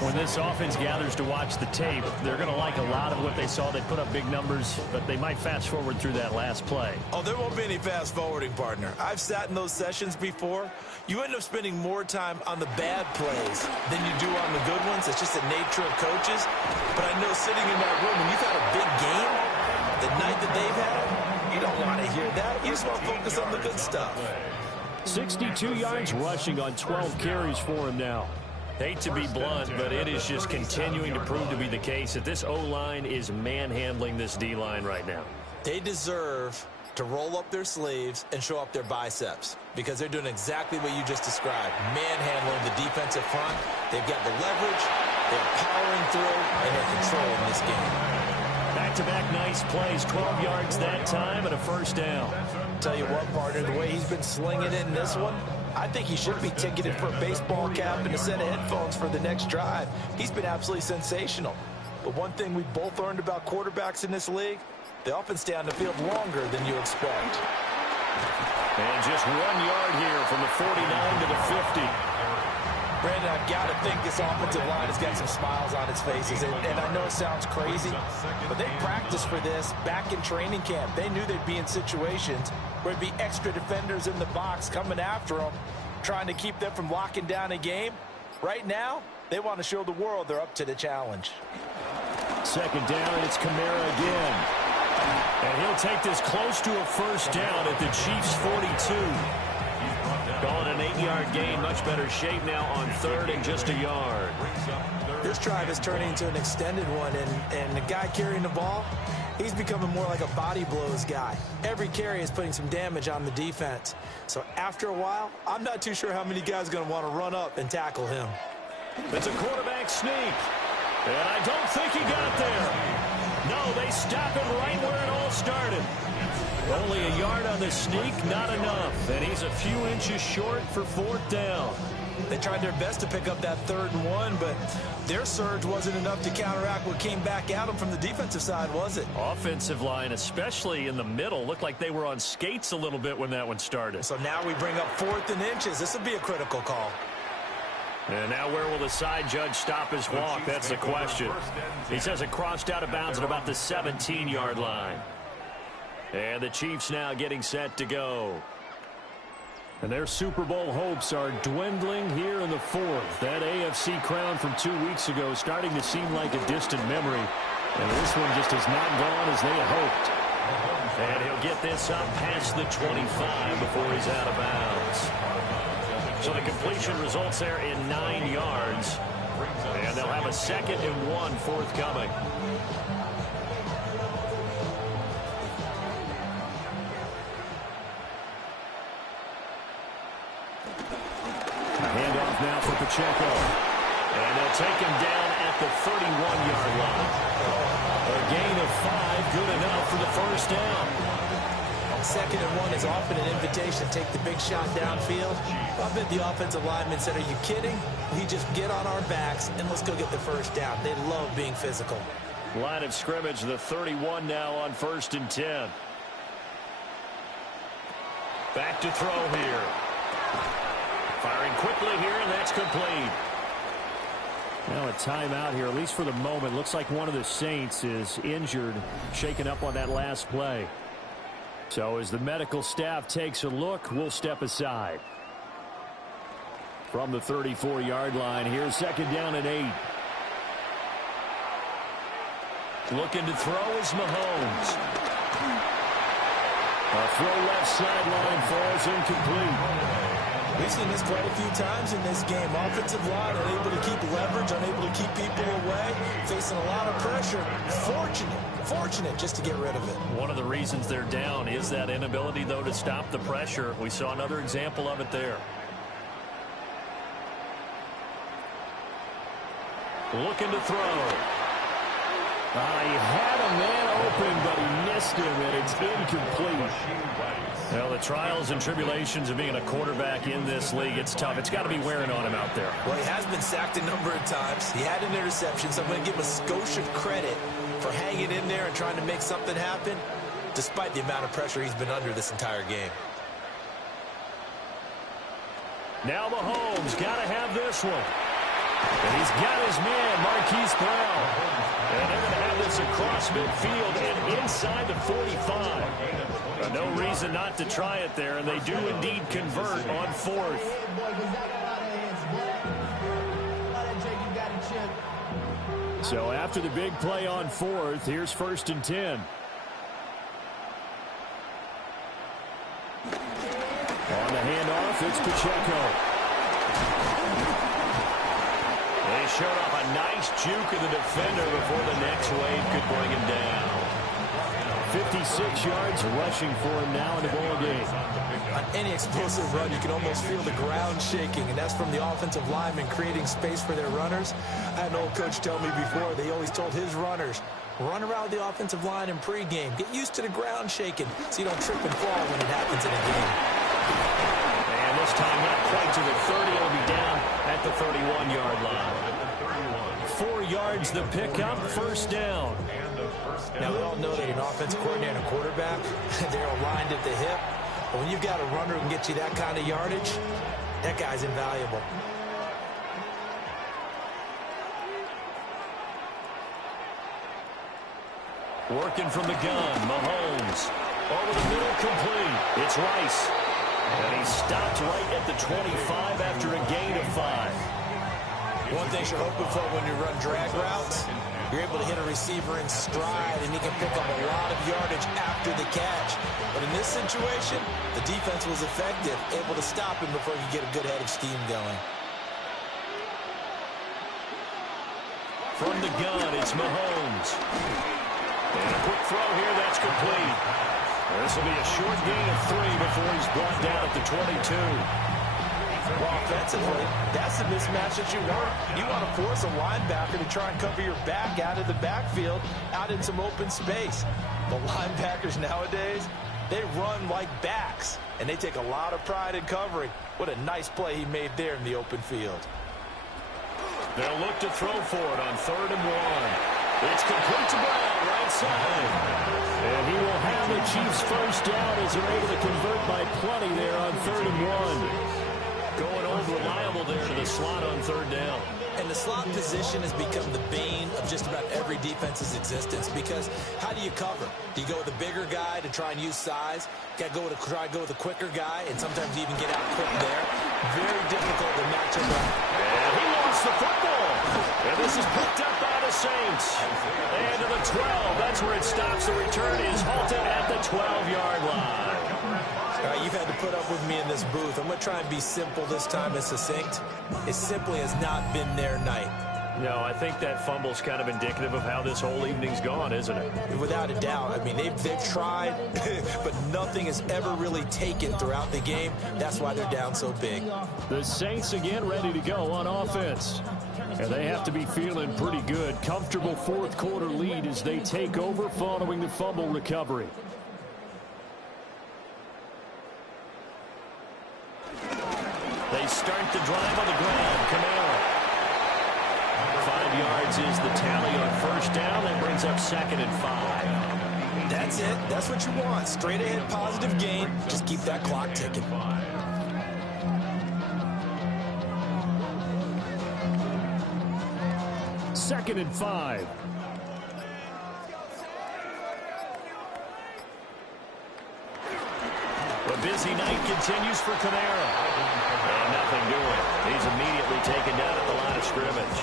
When this offense gathers to watch the tape, they're going to like a lot of what they saw. They put up big numbers, but they might fast forward through that last play. Oh, there won't be any fast forwarding, partner. I've sat in those sessions before. You end up spending more time on the bad plays than you do on the good ones. It's just the nature of coaches. But I know sitting in that room, when you've had a big game, the night that they've had, you don't want to hear that. You just want to focus on the good stuff. 62 yards rushing on 12 carries for him now. Hate to be blunt, but it is just continuing to prove to be the case that this O-line is manhandling this D-line right now. They deserve to roll up their sleeves and show up their biceps because they're doing exactly what you just described, manhandling the defensive front. They've got the leverage, they're powering through, and they're controlling this game. Back-to-back nice plays, 12 yards that time and a 1st down. Tell you what, partner, the way he's been slinging it in this one, I think he should be ticketed for a baseball cap and a set of headphones for the next drive. He's been absolutely sensational. But one thing we both learned about quarterbacks in this league, they often stay on the field longer than you expect. And just 1 yard here from the 49 to the 50. Brandon, I've got to think this offensive line has got some smiles on its faces. And I know it sounds crazy, but they practiced for this back in training camp. They knew they'd be in situations where there'd be extra defenders in the box coming after them, trying to keep them from locking down a game. Right now, they want to show the world they're up to the challenge. 2nd down, and it's Kamara again. And he'll take this close to a 1st down at the Chiefs' 42. Calling an 8-yard gain, much better shape now on 3rd and just a yard. This drive is turning into an extended one, and the guy carrying the ball, he's becoming more like a body blows guy. Every carry is putting some damage on the defense. So after a while, I'm not too sure how many guys are going to want to run up and tackle him. It's a quarterback sneak. And I don't think he got there. No, they stop him right where it all started. Only a yard on the sneak, not enough. And he's a few inches short for 4th down. They tried their best to pick up that 3rd and 1, but their surge wasn't enough to counteract what came back at them from the defensive side, was it? Offensive line, especially in the middle, looked like they were on skates a little bit when that one started. So now we bring up 4th and inches. This will be a critical call. And now where will the side judge stop his walk? That's the question. He says it crossed out of bounds at about the 17-yard line. And the Chiefs now getting set to go. And their Super Bowl hopes are dwindling here in the 4th. That AFC crown from 2 weeks ago is starting to seem like a distant memory. And this one just has not gone as they had hoped. And he'll get this up past the 25 before he's out of bounds. So the completion results there in 9 yards. And they'll have a 2nd and 1 forthcoming. Handoff now for Pacheco. And they'll take him down at the 31-yard line. A gain of 5, good enough for the first down. 2nd and 1 is often an invitation. Take the big shot downfield. I bet the offensive lineman said, are you kidding? We just get on our backs and let's go get the first down. They love being physical. Line of scrimmage, the 31 now on 1st and 10. Back to throw here. Firing quickly here, and that's complete. Now a timeout here, at least for the moment. Looks like one of the Saints is injured, shaken up on that last play. So as the medical staff takes a look, we'll step aside. From the 34-yard line, here's 2nd down and 8. Looking to throw is Mahomes. A throw left sideline falls incomplete. We've seen this quite a few times in this game. Offensive line unable to keep leverage, unable to keep people away, facing a lot of pressure. Fortunate just to get rid of it. One of the reasons they're down is that inability, though, to stop the pressure. We saw another example of it there. Looking to throw. He had a man open, but he missed him, and it's incomplete. Well, the trials and tribulations of being a quarterback in this league, it's tough. It's got to be wearing on him out there. Well, he has been sacked a number of times. He had an interception, so I'm going to give a skosh of credit for hanging in there and trying to make something happen, despite the amount of pressure he's been under this entire game. Now Mahomes got to have this one. And he's got his man, Marquise Brown. And they're going to have this across midfield and inside the 45. No reason not to try it there, and they do indeed convert on 4th. So after the big play on 4th, here's 1st and 10. On the handoff, it's Pacheco. They showed off a nice juke of the defender before the next wave could bring him down. 56 yards rushing for him now in the ball game. On any explosive run, you can almost feel the ground shaking, and that's from the offensive linemen creating space for their runners. I had an old coach tell me before, they always told his runners, run around the offensive line in pregame. Get used to the ground shaking so you don't trip and fall when it happens in a game. And this time not quite to the 30. It'll be down at the 31-yard line. 4 yards the pickup, 1st down. Now, we all know that an offensive coordinator and a quarterback, they're aligned at the hip. But when you've got a runner who can get you that kind of yardage, that guy's invaluable. Working from the gun, Mahomes. Over the middle, complete. It's Rice. And he stopped right at the 25 after a gain of 5. One thing you're hoping for when you run drag routes, you're able to hit a receiver in stride, and he can pick up a lot of yardage after the catch. But in this situation, the defense was effective, able to stop him before you get a good head of steam going. From the gun, it's Mahomes. And a quick throw here, that's complete. This will be a short gain of 3 before he's brought down at the 22. Well, offensively, that's the mismatch that you want. You want to force a linebacker to try and cover your back out of the backfield, out in some open space. The linebackers nowadays, They run like backs, and they take a lot of pride in covering. What a nice play he made there in the open field. They'll look to throw for it on 3rd and 1. It's complete to Brown, right side. And he will have the Chiefs first down as they're able to convert by plenty there on 3rd and 1. Going old reliable there to the slot on 3rd down. And the slot position has become the bane of just about every defense's existence, because how do you cover? Do you go with a bigger guy to try and use size? Got to try to go with a quicker guy, and sometimes you even get out quick there. Very difficult to match him up. And he lost the football. And this is picked up by the Saints. And to the 12. That's where it stops. The return is halted at the 12-yard line. All right, you've had to put up with me in this booth. I'm going to try and be simple this time and succinct. It simply has not been their night. No, I think that fumble's kind of indicative of how this whole evening's gone, isn't it? Without a doubt. I mean, they've tried, but nothing has ever really taken throughout the game. That's why they're down so big. The Saints again ready to go on offense. And they have to be feeling pretty good. Comfortable fourth quarter lead as they take over following the fumble recovery. They start the drive on the ground. Kamara. 5 yards is the tally on first down. That brings up 2nd and 5. That's it. That's what you want. Straight ahead, positive gain. Just keep that clock ticking. Second and 5. The busy night continues for Kamara. And nothing doing. He's immediately taken down at the line of scrimmage.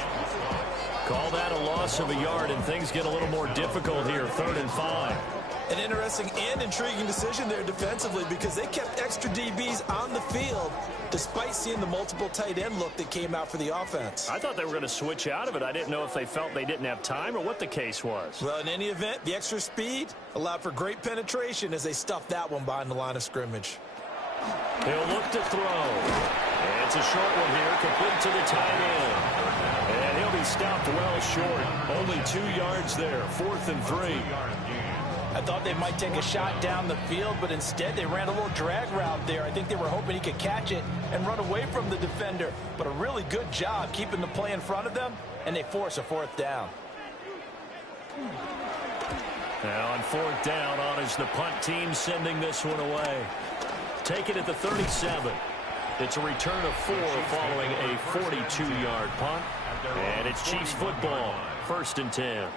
Call that a loss of a yard, and things get a little more difficult here. 3rd and 5. An interesting and intriguing decision there defensively, because they kept extra DBs on the field despite seeing the multiple tight end look that came out for the offense. I thought they were going to switch out of it. I didn't know if they felt they didn't have time or what the case was. Well, in any event, the extra speed allowed for great penetration as they stuffed that one behind the line of scrimmage. They'll look to throw. And it's a short one here, complete to the tight end. And he'll be stopped well short. Only 2 yards there. 4th and 3. I thought they might take a shot down the field, but instead they ran a little drag route there. I think they were hoping he could catch it and run away from the defender. But a really good job keeping the play in front of them, and they force a 4th down. Now on 4th down, on is the punt team sending this one away. Take it at the 37. It's a return of 4 following a 42-yard punt. And it's Chiefs football, 1st and 10.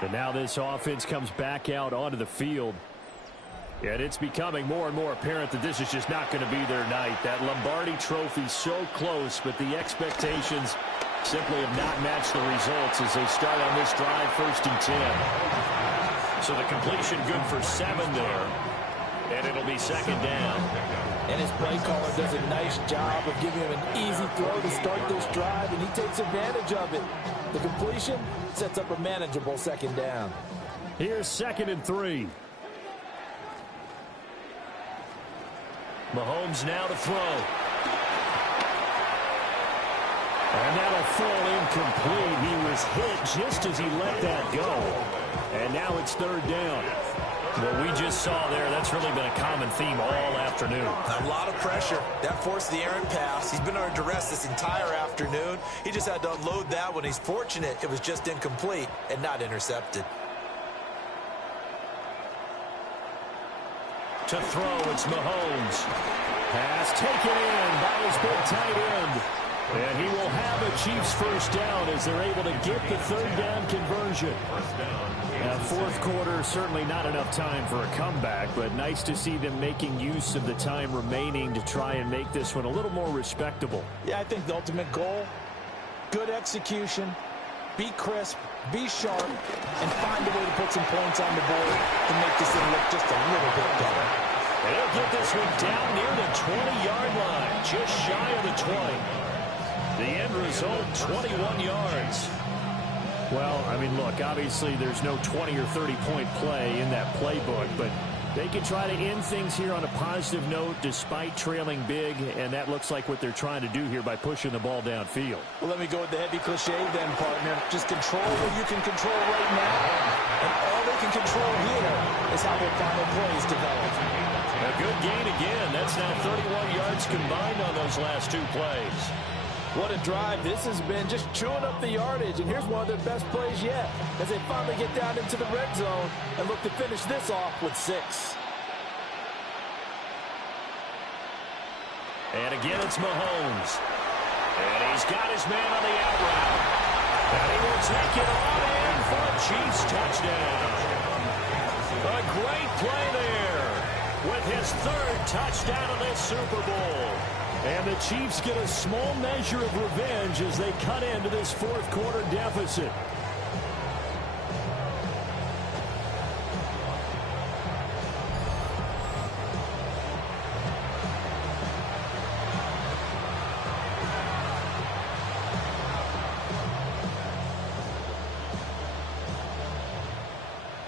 And now this offense comes back out onto the field. And it's becoming more and more apparent that this is just not going to be their night. That Lombardi trophy so close, but the expectations simply have not matched the results as they start on this drive, 1st and 10. So the completion good for 7 there. And it'll be 2nd down. And his play caller does a nice job of giving him an easy throw to start this drive, and he takes advantage of it. The completion sets up a manageable 2nd down. Here's 2nd and 3. Mahomes now to throw. And that'll fall incomplete. He was hit just as he let that go. And now it's 3rd down. What we just saw there, that's really been a common theme all afternoon. A lot of pressure. That forced the errant pass. He's been under duress this entire afternoon. He just had to unload that one. He's fortunate it was just incomplete and not intercepted. To throw, it's Mahomes. Pass taken in by his big tight end. And he will have a Chiefs first down as they're able to get the 3rd down conversion. Now, 4th quarter, certainly not enough time for a comeback, but nice to see them making use of the time remaining to try and make this one a little more respectable. Yeah, I think the ultimate goal, good execution, be crisp, be sharp, and find a way to put some points on the board to make this thing look just a little bit better. And he'll get this one down near the 20-yard line, just shy of the 20. The end result, 21 yards. Well, I mean, look, obviously there's no 20 or 30-point play in that playbook, but They can try to end things here on a positive note despite trailing big, and that looks like what they're trying to do here by pushing the ball downfield. Well, let me go with the heavy cliche then, partner. Just control what you can control right now, and all they can control here is how their final plays develop. A good gain again. That's now 31 yards combined on those last two plays. What a drive this has been, just chewing up the yardage, and here's one of their best plays yet as they finally get down into the red zone and look to finish this off with 6. And again, it's Mahomes. And he's got his man on the out route. And he will take it on in for a Chiefs touchdown. A great play there with his 3rd touchdown of this Super Bowl. And the Chiefs get a small measure of revenge as they cut into this 4th quarter deficit.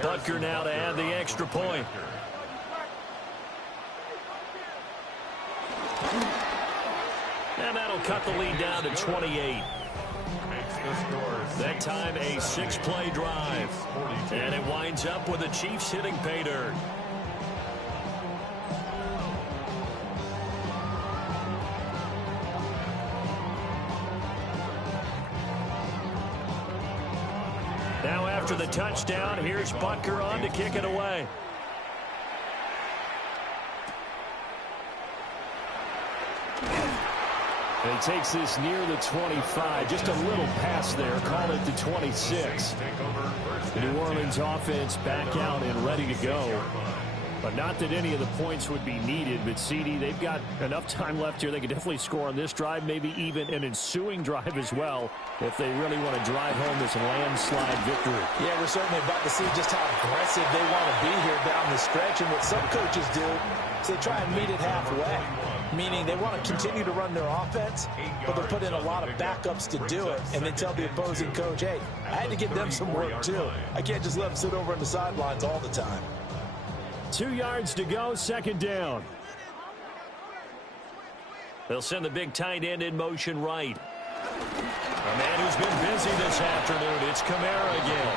Butker now to add the extra point. And that'll cut the lead down to 28. That time a 6-play drive. And it winds up with the Chiefs hitting pay dirt. Now after the touchdown, here's Butker on to kick it away. And he takes this near the 25. Just a little pass there. Call it the 26. The New Orleans offense back out and ready to go. But not that any of the points would be needed. But, CD, they've got enough time left here. They can definitely score on this drive, maybe even an ensuing drive as well, if they really want to drive home this landslide victory. Yeah, we're certainly about to see just how aggressive they want to be here down the stretch. And what some coaches do is they try and meet it halfway, meaning they want to continue to run their offense, but they'll put in a lot of backups to do it, and then tell the opposing coach, hey, I had to give them some work too. I can't just let them sit over on the sidelines all the time. 2 yards to go, 2nd down. They'll send the big tight end in motion right. A man who's been busy this afternoon. It's Kamara again.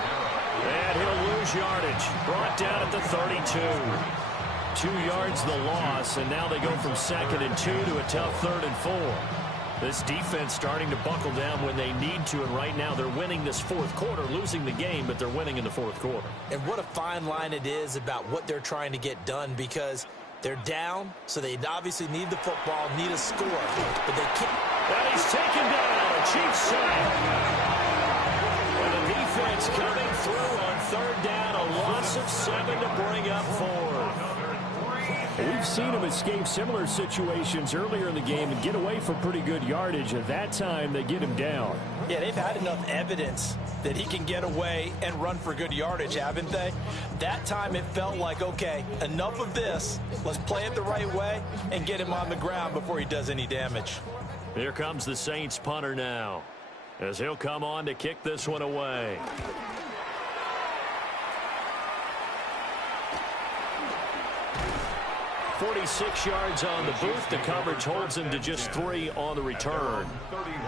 And he'll lose yardage. Brought down at the 32. 2 yards the loss, and now they go from 2nd and 2 to a tough 3rd and 4. This defense starting to buckle down when they need to, and right now they're winning this 4th quarter, losing the game, but they're winning in the 4th quarter. And what a fine line it is about what they're trying to get done, because they're down, so they obviously need the football, need a score, but they can't. And he's taken down, a Chiefs sack. And the defense coming through on 3rd down, a loss of 7 to bring up 4. We've seen him escape similar situations earlier in the game and get away for pretty good yardage. At that time, they get him down. Yeah, they've had enough evidence that he can get away and run for good yardage, haven't they? That time it felt like, okay, enough of this. Let's play it the right way and get him on the ground before he does any damage. Here comes the Saints punter now, as he'll come on to kick this one away. 46 yards on the booth. The coverage holds him to just 3 on the return.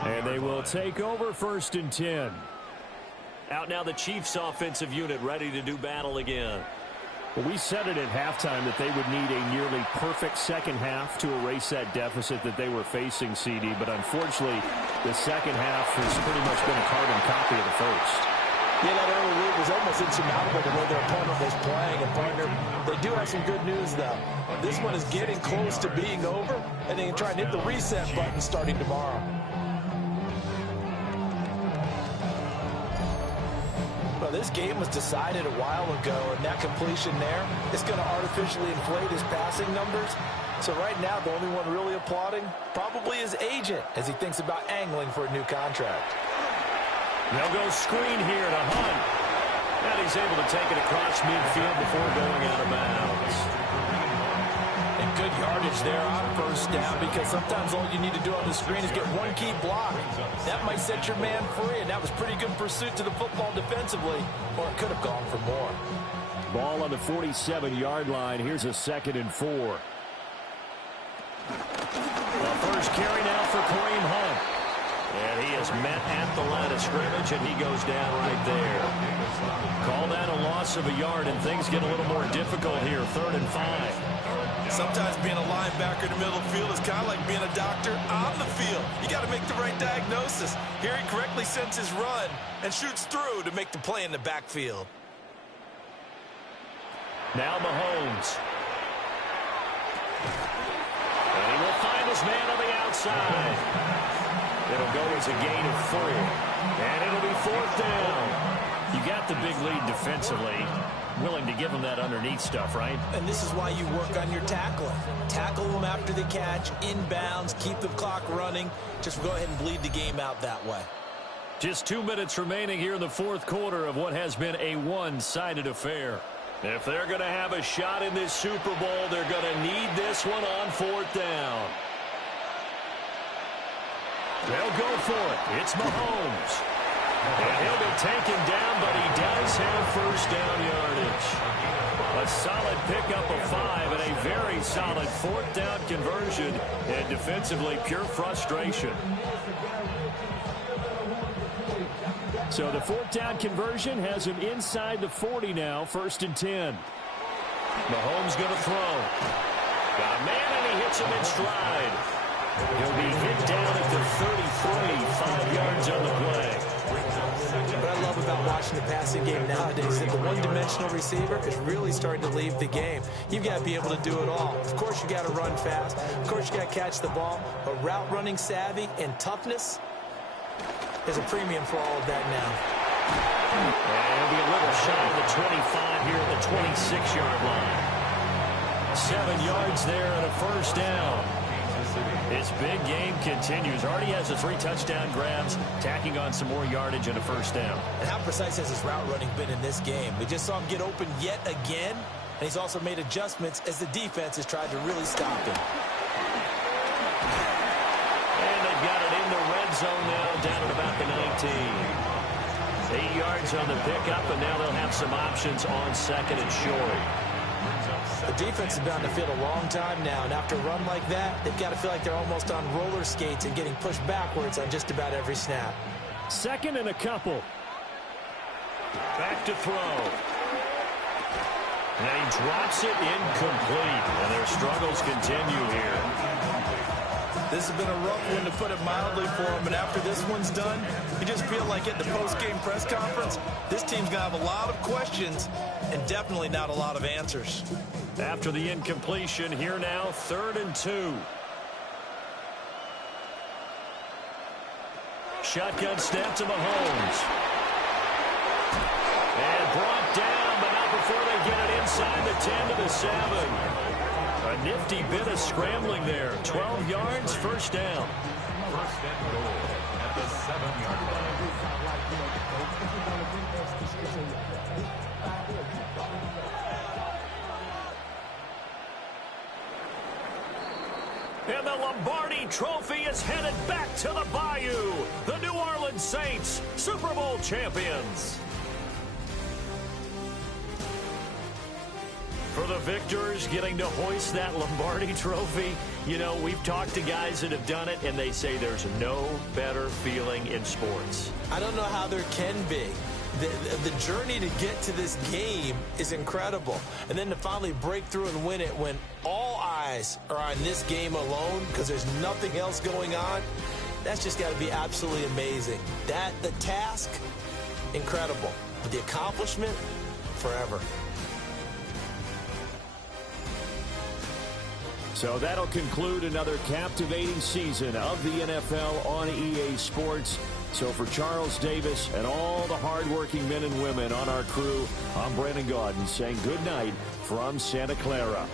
And they will take over 1st and 10. Out now the Chiefs offensive unit ready to do battle again. Well, we said it at halftime that they would need a nearly perfect second half to erase that deficit that they were facing, CD. But unfortunately, the second half has pretty much been a carbon copy of the first. Yeah, that early lead was almost insurmountable the way their opponent was playing. And, partner, they do have some good news, though. This one is getting close to being over, and they can try and hit the reset button starting tomorrow. Well, this game was decided a while ago, and that completion there is going to artificially inflate his passing numbers. So right now, the only one really applauding probably his agent as he thinks about angling for a new contract. They'll go screen here to Hunt. And he's able to take it across midfield before going out of bounds. And good yardage there on 1st down, because sometimes all you need to do on the screen is get one key block. That might set your man free, and that was pretty good pursuit to the football defensively, or it could have gone for more. Ball on the 47-yard line. Here's a 2nd and 4. The first carry now for Kareem Hunt. And he is met at the line of scrimmage, and he goes down right there. Call that a loss of a yard, and things get a little more difficult here. 3rd and 5. Sometimes being a linebacker in the middle of the field is kind of like being a doctor on the field. You got to make the right diagnosis. Here he correctly sends his run and shoots through to make the play in the backfield. Now Mahomes. And he will find his man on the outside. It'll go as a gain of 4. And it'll be 4th down. You got the big lead defensively. Willing to give him that underneath stuff, right? And this is why you work on your tackling. Tackle them after the catch, inbounds, keep the clock running. Just go ahead and bleed the game out that way. Just 2 minutes remaining here in the 4th quarter of what has been a one-sided affair. If they're going to have a shot in this Super Bowl, they're going to need this one on 4th down. They'll go for it. It's Mahomes. And he'll be taken down, but he does have first down yardage. A solid pickup of 5 and a very solid 4th down conversion. And defensively, pure frustration. So the 4th down conversion has him inside the 40 now, 1st and 10. Mahomes going to throw. Got a man, and he hits him in stride. He'll be hit down at the 33, 5 yards on the play. What I love about watching the passing game nowadays is that the one-dimensional receiver is really starting to leave the game. You've got to be able to do it all. Of course, you got to run fast. Of course, you got to catch the ball. But route running savvy and toughness is a premium for all of that now. And he'll be a little shy of the 25 here at the 26-yard line. 7 yards there and a first down. His big game continues. Already has the 3 touchdown grabs, tacking on some more yardage and a first down. And how precise has his route running been in this game? We just saw him get open yet again, and he's also made adjustments as the defense has tried to really stop him. And they've got it in the red zone now, down at about the 19. 8 yards on the pickup, and now they'll have some options on 2nd and short. The defense has been on the field a long time now, and after a run like that, they've got to feel like they're almost on roller skates and getting pushed backwards on just about every snap. 2nd and a couple. Back to throw. And he drops it incomplete, and their struggles continue here. This has been a rough one, to put it mildly, for him, and after this one's done, you just feel like at the post-game press conference, this team's going to have a lot of questions and definitely not a lot of answers. After the incompletion, here now, 3rd and 2. Shotgun snap to Mahomes. And brought down, but not before they get it inside the 10 to the 7. A nifty bit of scrambling there. 12 yards, first down. First and goal at the 7-yard line. And the Lombardi Trophy is headed back to the Bayou. The New Orleans Saints, Super Bowl champions. For the victors getting to hoist that Lombardi Trophy, you know, we've talked to guys that have done it, and they say there's no better feeling in sports. I don't know how there can be. The journey to get to this game is incredible. And then to finally break through and win it when all eyes are on this game alone because there's nothing else going on, that's just got to be absolutely amazing. The task, incredible. But the accomplishment, forever. So that'll conclude another captivating season of the NFL on EA Sports. So for Charles Davis and all the hardworking men and women on our crew, I'm Brandon Gaudin saying good night from Santa Clara.